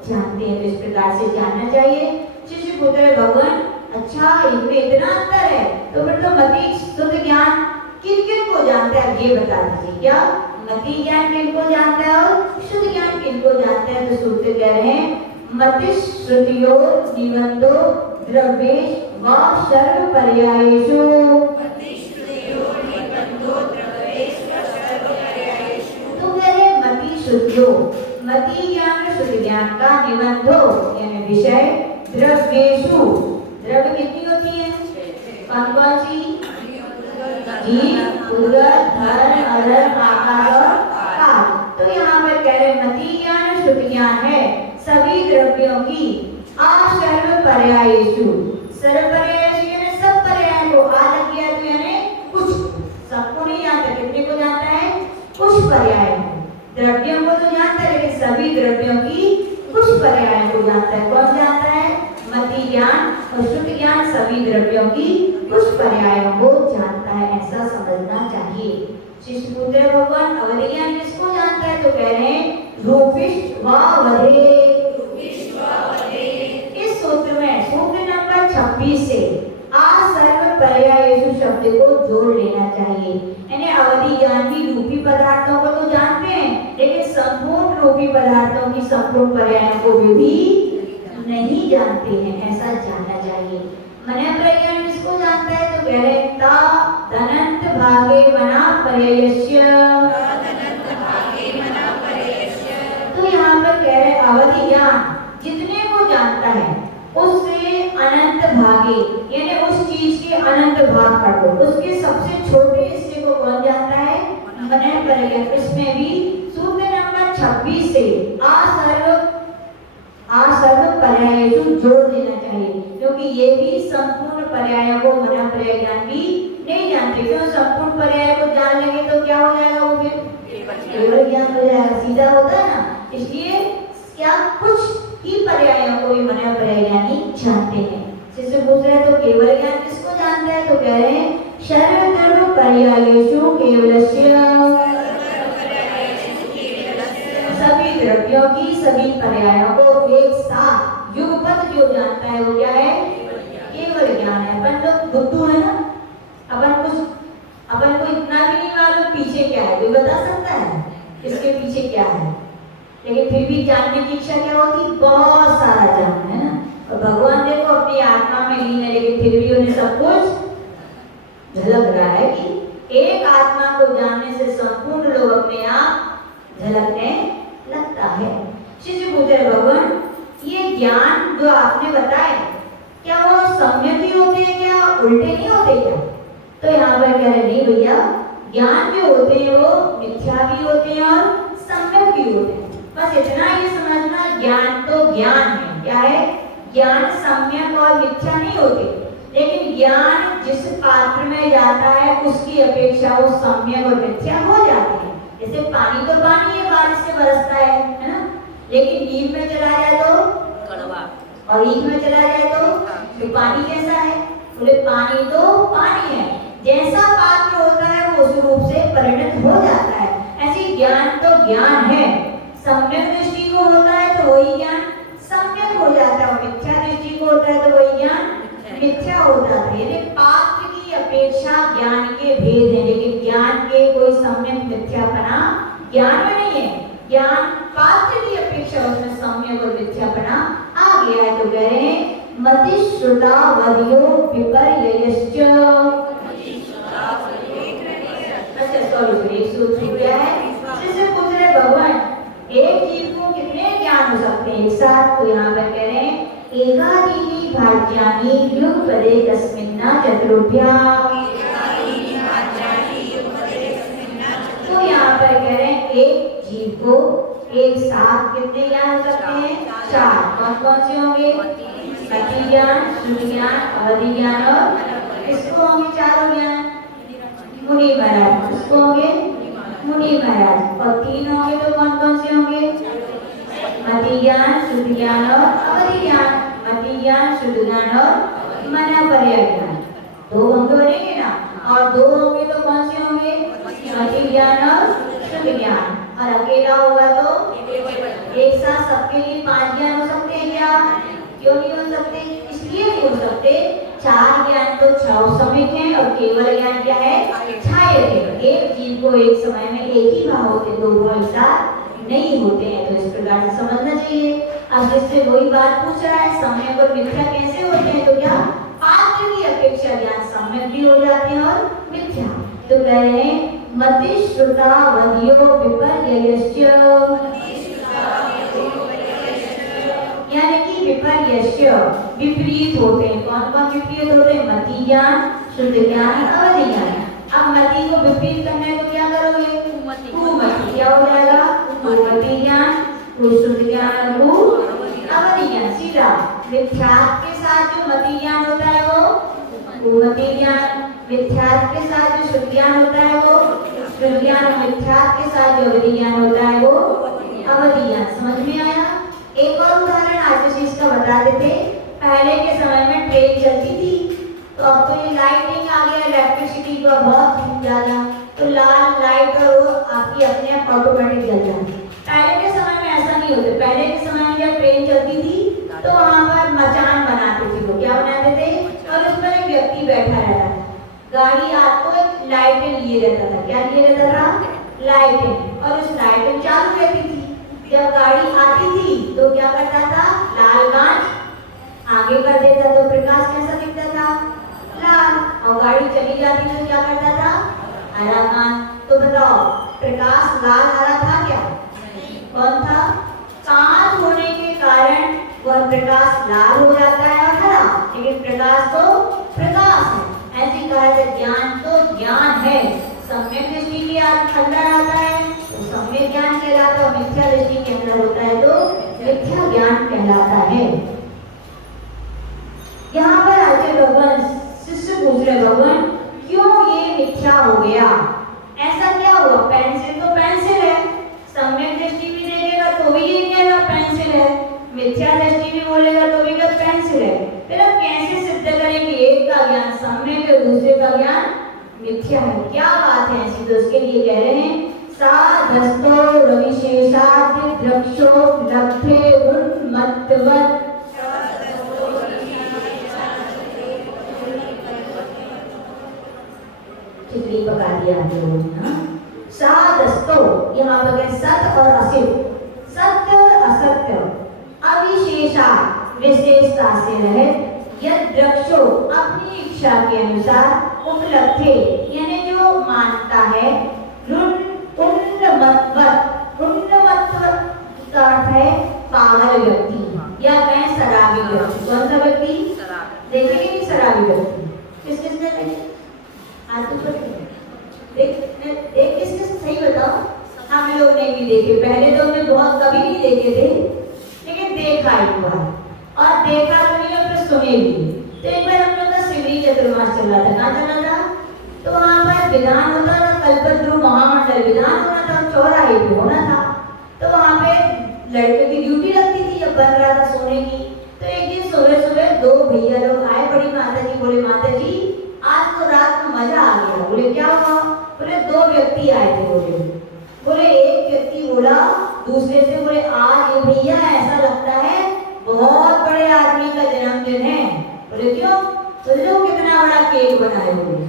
जानते हैं। तो इस प्रकार से जानना चाहिए। शिष्य पूछ रहे भगवान अच्छा इनमें इतना अंतर है, तो फिर तो मति शुद्ध ज्ञान किन किन को जानता है? ये बता दीजिए। क्या मति ज्ञान किनको जानता है और शुद्ध ज्ञान किनको जानता है? तो सूत्र कह रहे हैं मति श्रुतियो निबंधो द्रव्येश व सर्व पर्यायेषु। शुद्धियो, मति ज्ञान शुद्ध ज्ञान का निबंधो यानी विषय द्रव्येषु, द्रव्य कितनी होती है? कौन कौन सी? जीव, उदगत, धर्म, अधर्म, आकार और काल। तो यहाँ पर कह रहे मति ज्ञान शुद्ध ज्ञान है सभी द्रव्यों की आशर्व पर्यायेषु, सर्व पर्यायेषु यानी सब पर्याय को आ लग गया तो यानी कुछ, सबको नहीं जानता, कितने को जानता है? कुछ पर्याय को, द्रव्यों को तो जानता है लेकिन सभी द्रव्यों की कुछ पर्याय को जानता है। कौन जानता है? मति ज्ञान और शुद्ध ज्ञान सभी द्रव्यों की कुछ पर्यायों को जानता है, ऐसा समझना चाहिए। शिष्य पूछ रहे भगवान अवधि ज्ञान किसको जानता है? तो कह रहे हैं रूपिष्ठ व वधे। इस सूत्र में सूत्र नंबर 26 से आसर्व पर्यायेषु शब्द को जोड़ लेना चाहिए। यानी अवधि ज्ञान भी रूपी पदार्थों को तो जानते हैं लेकिन संपूर्ण रूपी पदार्थों की संपूर्ण पर्यायों को भी नहीं जानते हैं, ऐसा जानना चाहिए। मने प्रज्ञान किसको जानता है? तो कह रहे ता दनंत भागे मना पर्ययस्य। तो यहाँ पर कह रहे अवधि ज्ञान जितने को जानता है उससे अनंत भागे यानी उस चीज के अनंत भाग कर दो, उसके सबसे छोटे हिस्से को कौन जानता है? मने प्रज्ञान। इसमें भी सूत्र नंबर 26 से आसर्व पर्यायेषु जोड़ देना चाहिए क्योंकि ये भी संपूर्ण पर्यायों को मना प्रज्ञान भी नहीं जानते। क्यों? संपूर्ण पर्याय को जान लेंगे तो क्या हो जाएगा? वो फिर केवल ज्ञान हो जाएगा, सीधा होता है ना। इसलिए क्या कुछ ही पर्यायों को भी मना प्रज्ञानी जानते हैं। जिससे पूछ रहे तो केवल ज्ञान किसको जानता है? तो कह रहे हैं सर्व पर्यायेषु केवलस्य, सभी द्रव्यों की सभी पर्यायों को एक साथ युगपत जो जानता है वो क्या है? केवल ज्ञान है। अपन लोग बुद्धू है ना, अपन को इतना भी नहीं मालूम पीछे क्या है, कोई बता सकता है इसके पीछे क्या है? लेकिन फिर भी जानने की इच्छा क्या होती? बहुत सारा जानना है ना। और भगवान देखो अपनी आत्मा में लीन है लेकिन फिर भी उन्हें सब कुछ झलक रहा है कि एक आत्मा को जानने से संपूर्ण लोग अपने आप झलकने लगता है। शिष्य पूछे भगवान ये ज्ञान जो आपने बताए क्या वो सम्यक ही होते हैं क्या उल्टे नहीं होते क्या? तो यहाँ पर कह रहे नहीं भैया, ज्ञान जो होते हैं वो मिथ्या भी होते हैं और सम्यक भी होते हैं। बस इतना ये समझना, ज्ञान तो ज्ञान है। क्या है? ज्ञान सम्यक और मिथ्या नहीं होते, लेकिन ज्ञान जिस पात्र में जाता है उसकी अपेक्षा वो सम्यक और मिथ्या हो जाते हैं। जैसे पानी तो पानी है, बारिश से बरसता है ना, लेकिन नीम में चला जाए तो कड़वा और ईख में चला जाए तो पानी कैसा है? बोले पानी तो पानी है, जैसा पात्र होता है वो उस रूप से परिणत हो जाता है। ऐसे ज्ञान तो ज्ञान है, सम्यक दृष्टि को होता है तो वही ज्ञान सम्यक हो जाता है, मिथ्या दृष्टि को होता है तो वही ज्ञान मिथ्या हो जाता है। यानी पात्र की अपेक्षा ज्ञान के भेद है, लेकिन ज्ञान के कोई सम्यक मिथ्यापना ज्ञान में नहीं है। ज्ञान पात्र की अपेक्षा उसमें सम्यक और मिथ्यापना आ गया है। तो कह रहे हैं मति श्रुता वधियो विपर्ययश्च। अच्छा सॉरी, एक सूत्र क्या है? जिससे पूछ रहे भगवान एक जीव को कितने ज्ञान हो सकते हैं एक साथ? तो यहाँ पर कह रहे हैं एकादीनि भाज्यानि युगपदे तस्मिन्ना चतुर्भ्या। तो यहाँ पर कह रहे हैं एक जीव को एक साथ कितने ज्ञान हो सकते हैं? 4। कौन कौन से होंगे? मति ज्ञान, शुद्ध ज्ञान, अवधि ज्ञान और किसको होंगे 4 ज्ञान? मुनि महाराज। किसको होंगे? मुनि महाराज। और 3 होंगे तो कौन कौन से होंगे? मति ज्ञान, शुद्ध ज्ञान और अवधि ज्ञान। मति ज्ञान, शुद्ध ज्ञान और मना पर्याय ज्ञान। 2 होंगे बनेंगे ना, और 2 होंगे तो कौन से होंगे? मति ज्ञान और शुद्ध ज्ञान। और अकेला होगा तो एक साथ सबके लिए 5 ज्ञान हो सकते हैं क्या? क्यों नहीं हो सकते? इसलिए नहीं हो सकते, 4 ज्ञान तो 6 समिक हैं और केवल ज्ञान क्या है? 6 है। एक जीव को एक समय में एक ही भाव होते, 2 भाव एक साथ नहीं होते हैं। तो इस प्रकार से समझना चाहिए। अब जिससे वही बात पूछ रहा है सम्यक और मिथ्या कैसे होते हैं? तो क्या पात्र की अपेक्षा ज्ञान सम्यक भी हो जाते हैं और मिथ्या। तो कह रहे हैं मति श्रुता वधियो विपर्ययश्च। लक्ष्य विपरीत होते हैं। कौन कौन विपरीत होते हैं? मति ज्ञान, शुद्ध ज्ञान, अवधि ज्ञान। अब मति को विपरीत करना है तो क्या करोगे? कुमति। क्या हो जाएगा? कुमति ज्ञान, शुद्ध ज्ञान, अवधि ज्ञान। सीधा मिथ्यात्व के साथ जो मति ज्ञान होता है वो कुमति ज्ञान, मिथ्यात्व के साथ जो शुद्ध ज्ञान होता है वो शुद्ध ज्ञान, मिथ्यात्व के साथ जो अवधि ज्ञान होता है वो अवधि ज्ञान। समझ में आया? एक और उदाहरण आज इस चीज का बता देते। पहले के समय में ट्रेन चलती थी, तो अब तो ये लाइटिंग आ गया, इलेक्ट्रिसिटी का बहुत ज्यादा, तो लाल लाइट और वो आपकी अपने आप ऑटोमेटिक जल जाती। पहले के समय में ऐसा नहीं होता। पहले के समय में जब ट्रेन चलती थी तो वहां पर मचान बनाते थे लोग। क्या बनाते थे? और उस पर एक व्यक्ति बैठा रहता था। गाड़ी आपको एक लाइटें लिए रहता था। क्या लिए रहता था? लाइटें। और उस लाइटें चालू रहती थी। जब गाड़ी आती थी तो क्या करता था? लाल कांच आगे कर देता तो प्रकाश कैसा दिखता था? लाल। और गाड़ी चली जाती तो क्या करता था? हरा कांच। तो बताओ प्रकाश लाल हरा था क्या? कौन था? कांच होने के कारण वह प्रकाश लाल हो जाता है और हरा, लेकिन प्रकाश तो प्रकाश है। ऐसे कहा जाए ज्ञान तो ज्ञान है। सम्यक दृष्टि के अंदर आता है तो सम्यक ज्ञान कहलाता है, मिथ्या दृष्टि के अंदर होता है तो मिथ्या ज्ञान कहलाता है। यहाँ पर आके भगवान शिष्य पूछ रहे, भगवान क्यों ये मिथ्या हो गया? ऐसा क्या हुआ? पेंसिल तो पेंसिल है, सम्यक दृष्टि भी देखेगा तो भी ये कहेगा पेंसिल है, मिथ्या दृष्टि भी बोलेगा तो भी कहेगा पेंसिल है। फिर हम कैसे सिद्ध करें कि एक का ज्ञान सम्यक है, दूसरे का ज्ञान मिथ्या है? क्या बात है ऐसी? तो उसके लिए कह रहे हैं साधस्तो रविशेषाद्य द्रक्षो लब्धे उन्मत्तवत्। चित्री पका दिया आप लोगों ने। साधस्तो यहाँ पर सत्य और असत्य, सत्य और असत्य अविशेषा विशेषता से रहे, यद द्रक्षो अपनी इच्छा के अनुसार उपलब्धे यानी जो मानता है, उन्मत्तवत् का अर्थ है पागल व्यक्ति या कहें शराबी व्यक्ति। कौन सा व्यक्ति? देखेंगे कि शराबी व्यक्ति किस किस ने देखे? हाथ ऊपर देख किस किस? सही बताओ। हम लोग ने भी देखे, पहले तो हमने बहुत कभी नहीं देखे थे, लेकिन देखा एक बार, और देखा तो नहीं और फिर सुने भी। तो एक बार हम लोग का शिवरी चतुर्मास चल रहा था। कहाँ चल रहा था? तो वहाँ पर विधान होता था, कल्पद्रु महामंडल विधान होना था, चौराहे पे होना था। तो वहाँ पे लड़के की ड्यूटी लगती थी जब बन रहा था सोने की। तो एक दिन सुबह सुबह दो भैया लोग आए, बड़ी माता जी। बोले माता जी आज तो रात में मजा आ गया। बोले क्या हुआ? बोले दो व्यक्ति आए थे। बोले एक व्यक्ति बोला दूसरे से, बोले आज ये भैया ऐसा लगता है बहुत बड़े आदमी का जन्मदिन है। बोले क्यों? बोले लो कितना बड़ा केक बनाए। बोले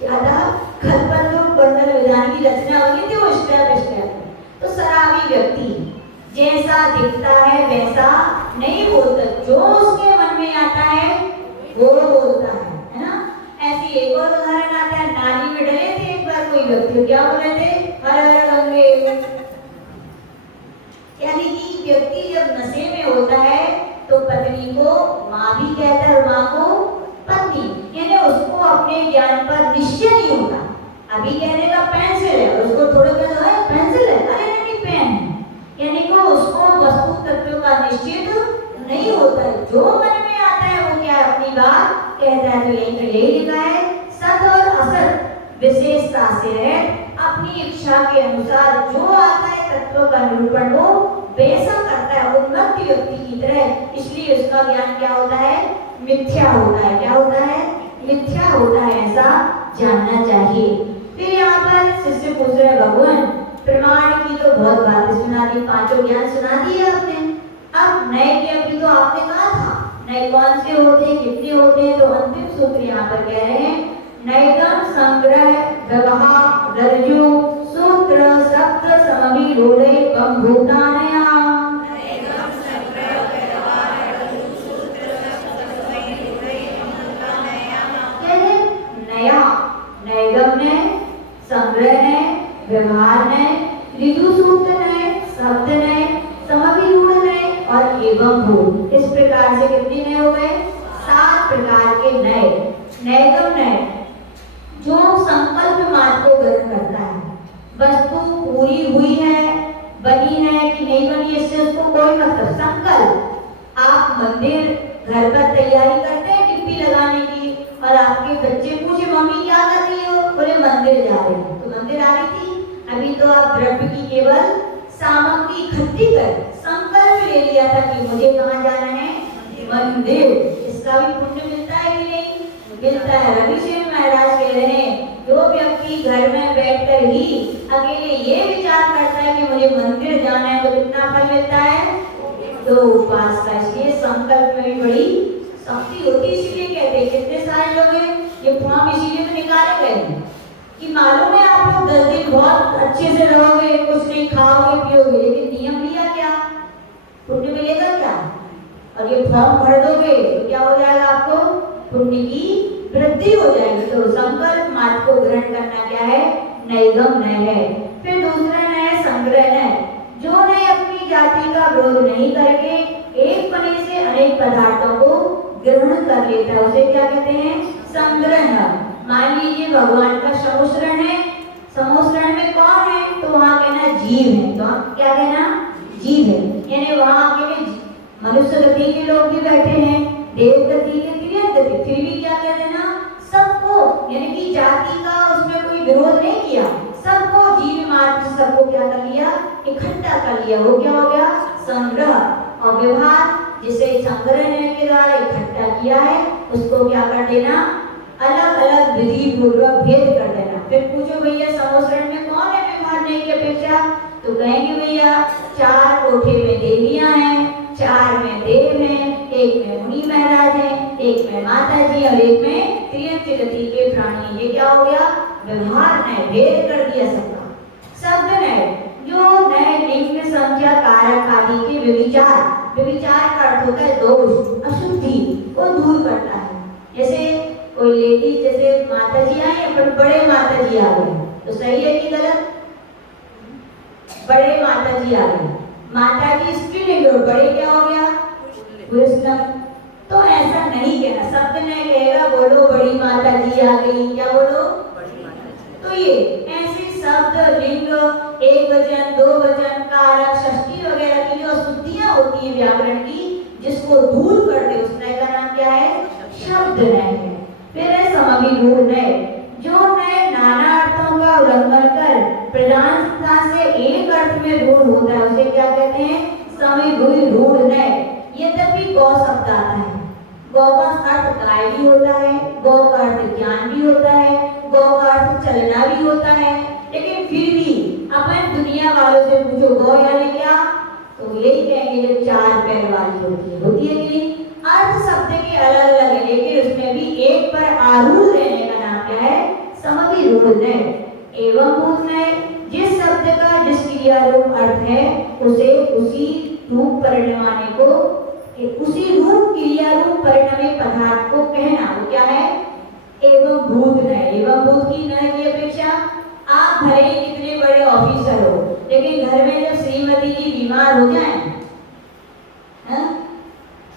क्या था? कल्पद्रु मंडल विधान की रचना बनी थी, वो स्टेप स्टेप। तो शराबी व्यक्ति जैसा दिखता है वैसा नहीं बोलता, जो उसके मन में आता है वो बोलता है ना? ऐसी एक और उदाहरण आता है, नाली में डले थे एक बार कोई व्यक्ति, क्या बोले थे? हर हर गंगे। यानी कि व्यक्ति जब नशे में होता है तो पत्नी को माँ भी कहता है और माँ को पत्नी, यानी उसको अपने ज्ञान पर निश्चय नहीं होता। अभी कहने का पेंसिल है, उसको थोड़ा कहना है पेंसिल है, अरे नहीं पेन है, यानी कि उसको वस्तु तत्व का निश्चित नहीं होता है। जो मन में आता है वो क्या अपनी बात कहता है। तो यही लिखा है सत और असत विशेषता से है, अपनी इच्छा के अनुसार जो आता है तत्व का निरूपण वो वैसा करता है, उन्मत्त व्यक्ति की तरह। इसलिए उसका ज्ञान क्या होता है? मिथ्या होता है। क्या होता है? मिथ्या होता है, ऐसा जानना चाहिए। फिर यहाँ पर शिष्य पूछ रहे भगवान प्रमाण की तो बहुत बातें सुना दी, पांचों ज्ञान सुना दिए आपने, अब नए ज्ञान की तो आपने कहा था नए कौन से होते हैं, कितने होते हैं? तो अंतिम सूत्र यहाँ पर कह रहे हैं नैगम संग्रह व्यवहार रज्जु सूत्र सप्त समभिरूढ़े बंभूतानया। नया नैगम ने, संग्रह ने, व्यवहार ने, ऋजु सूत्र ने, शब्द ने, समभिरूढ़ ने और एवं भूत, इस प्रकार प्रकार से कितने नए हो गए? 7 प्रकार के नए। नैगम नए जो संकल्प मात्र को ग्रहण करता है। वस्तु पूरी हुई है, बनी है कि नहीं बनी, इससे उसको कोई मतलब। संकल्प, आप मंदिर घर पर तैयारी करते हैं टिप्पी लगाने की, और आपके बच्चे पूछे मम्मी क्या कर रही हो? बोले मंदिर जा रही हूँ। तो मंदिर आ रही थी, अभी तो आप द्रव्य की केवल सामग्री इकट्ठी कर संकल्प ले लिया था कि मुझे कहाँ जाना है? मंदिर। इसका भी पुण्य मिलता है कि नहीं? मिलता है। रवि सिंह महाराज कह रहे हैं जो व्यक्ति घर में बैठकर ही अकेले ये विचार करता है कि मुझे मंदिर जाना है, तो कितना फल मिलता है? 2 उपवास का। इसलिए संकल्प में भी बड़ी शक्ति होती है। इसीलिए कहते हैं कितने सारे लोग हैं, ये फॉर्म इसीलिए तो निकाले गए कि मालूम है आप लोग 10 दिन बहुत अच्छे से रहोगे, कुछ नहीं खाओगे पियोगे, लेकिन नियम लिया क्या? पुण्य मिलेगा क्या? और ये फॉर्म भर दोगे तो क्या हो जाएगा? आपको पुण्य की वृद्धि हो जाएगी। तो संकल्प मात्र को ग्रहण करना क्या है? नैगम नय है। फिर दूसरा नय है संग्रह नय, जो नय अपनी जाति का विरोध नहीं करके एक पने से अनेक पदार्थों को ग्रहण कर लेता है, उसे क्या कहते हैं? संग्रह। मान लीजिए भगवान का समोसरण है, समोसरण में कौन है? तो वहां कहना जीव है। तो क्या कहना? जीव है। यानी वहां के मनुष्य गति के लोग भी बैठे हैं, देव गति के, त्रियक गति, फिर भी क्या कहते हैं ना, सबको, यानी कि जाति का उसमें कोई विरोध नहीं किया, सबको जीव मात्र से सबको क्या कर लिया? इकट्ठा कर लिया। वो क्या हो गया? संग्रह। और व्यवहार, जिसे संग्रह के द्वारा इकट्ठा किया है उसको क्या कर देना? अलग अलग विधि पूर्वक भेद कर देना। फिर पूछो भैया समोसरण में कौन है व्यवहार नहीं की अपेक्षा? तो कहेंगे भैया 4 कोठे में देवियां हैं, 4 में देव हैं, 1 में मुनि महाराज हैं, 1 में माता जी और 1 में त्रियक गति के प्राणी। ये क्या हो गया? व्यवहार ने भेद कर दिया सबका। शब्द ने जो नए लिंग संख्या कारक आदि के व्यभिचार, व्यभिचार का अर्थ होता है दोष, अशुद्धि को दूर करता है। जैसे कोई लेडीज, जैसे माता जी आई अपन बड़े माता जी आ गए, तो सही है कि गलत? बड़े माता जी आ गए, माता जी स्त्रीलिंग और बड़े क्या हो गया? पुरुषलिंग। तो ऐसा नहीं कहना। शब्द ने कहेगा बोलो बड़ी माता जी आ गई, क्या बोलो? तो ये ऐसे शब्द लिंग, एक वचन, 2 वचन, कारक, षष्ठी वगैरह की जो अशुद्धियां होती है व्याकरण की, जिसको दूर कर दे, उस नय का नाम क्या है? शब्द नय है। फिर है समाभिरूढ़ नय, जो नय नाना अर्थों का उल्लंघन कर प्रधानता से एक अर्थ में रूढ़ होता है, उसे क्या कहते हैं? समाभिरूढ़ नय। यद्यपि गौ शब्द आता है, गौ का अर्थ गाय भी होता है, गौ का अर्थ ज्ञान भी होता है, गौ का अर्थ चलना भी होता है, लेकिन फिर भी अपन दुनिया वालों से पूछो गौ यानी क्या, तो यही कहेंगे जो 4 पैर वाली होती है कि अर्थ शब्द के अलग अलग है, लेकिन उसमें भी एक पर आरूढ़ रहने का नाम क्या है? समाभिरूढ़ नय। एवं भूत नय, जिस शब्द का जिस क्रिया रूप अर्थ है उसे उसी रूप परिणमाने को, उसी रूप क्रिया रूप परिणमे पदार्थ को कहना, वो क्या है? एवं भूत नय। एवं भूत की नय की अपेक्षा आप भले ही कितने बड़े ऑफिसर हो, लेकिन घर में जब श्रीमती जी बीमार हो जाए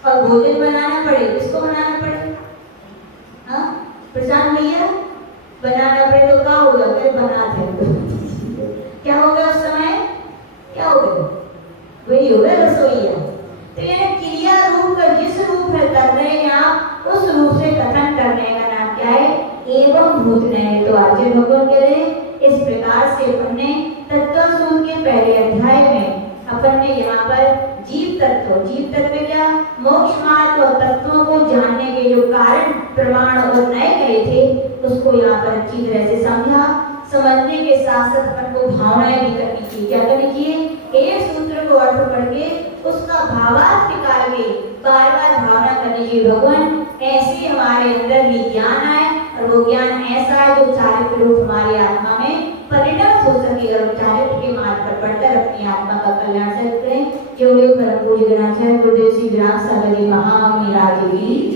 और भोजन बनाना पड़े, किसको बनाना पड़े? प्रशांत भैया बनाना पड़े तो क्या हो जाता है? बनाते हैं क्या हो गया उस समय? क्या हो गया? वही हो गया रसोईया। तो यह क्रिया रूप का जिस रूप में कर रहे हैं आप, उस रूप से कथन करने का नाम क्या है? एवं भूत नय। तो आचार्य भगवान कह रहे इस प्रकार से अपन ने तत्व सूत्र के पहले अध्याय में अपन ने यहाँ पर जीव तत्व क्या? मोक्ष मार्ग और तत्वों को जानने के जो कारण, प्रमाण और नय कहे थे, उसको यहाँ पर अच्छी तरह से समझा। समझने के साथ साथ अपन को भावनाएं भी करनी चाहिए। क्या करनी चाहिए? एक सूत्र को अर्थ पढ़ के उसका भावार्थ निकाल के बार बार भावना करनी चाहिए। भगवान ऐसे हमारे अंदर भी ज्ञान आए, और वो ज्ञान ऐसा है जो चारित्र रूप हमारी आत्मा में परिणत हो सके, और चारित्र के मार्ग पर बढ़कर अपनी आत्मा का कल्याण करें। जो परम पूज्य गुरुदेव श्री ग्राम सागर महामुनि राज की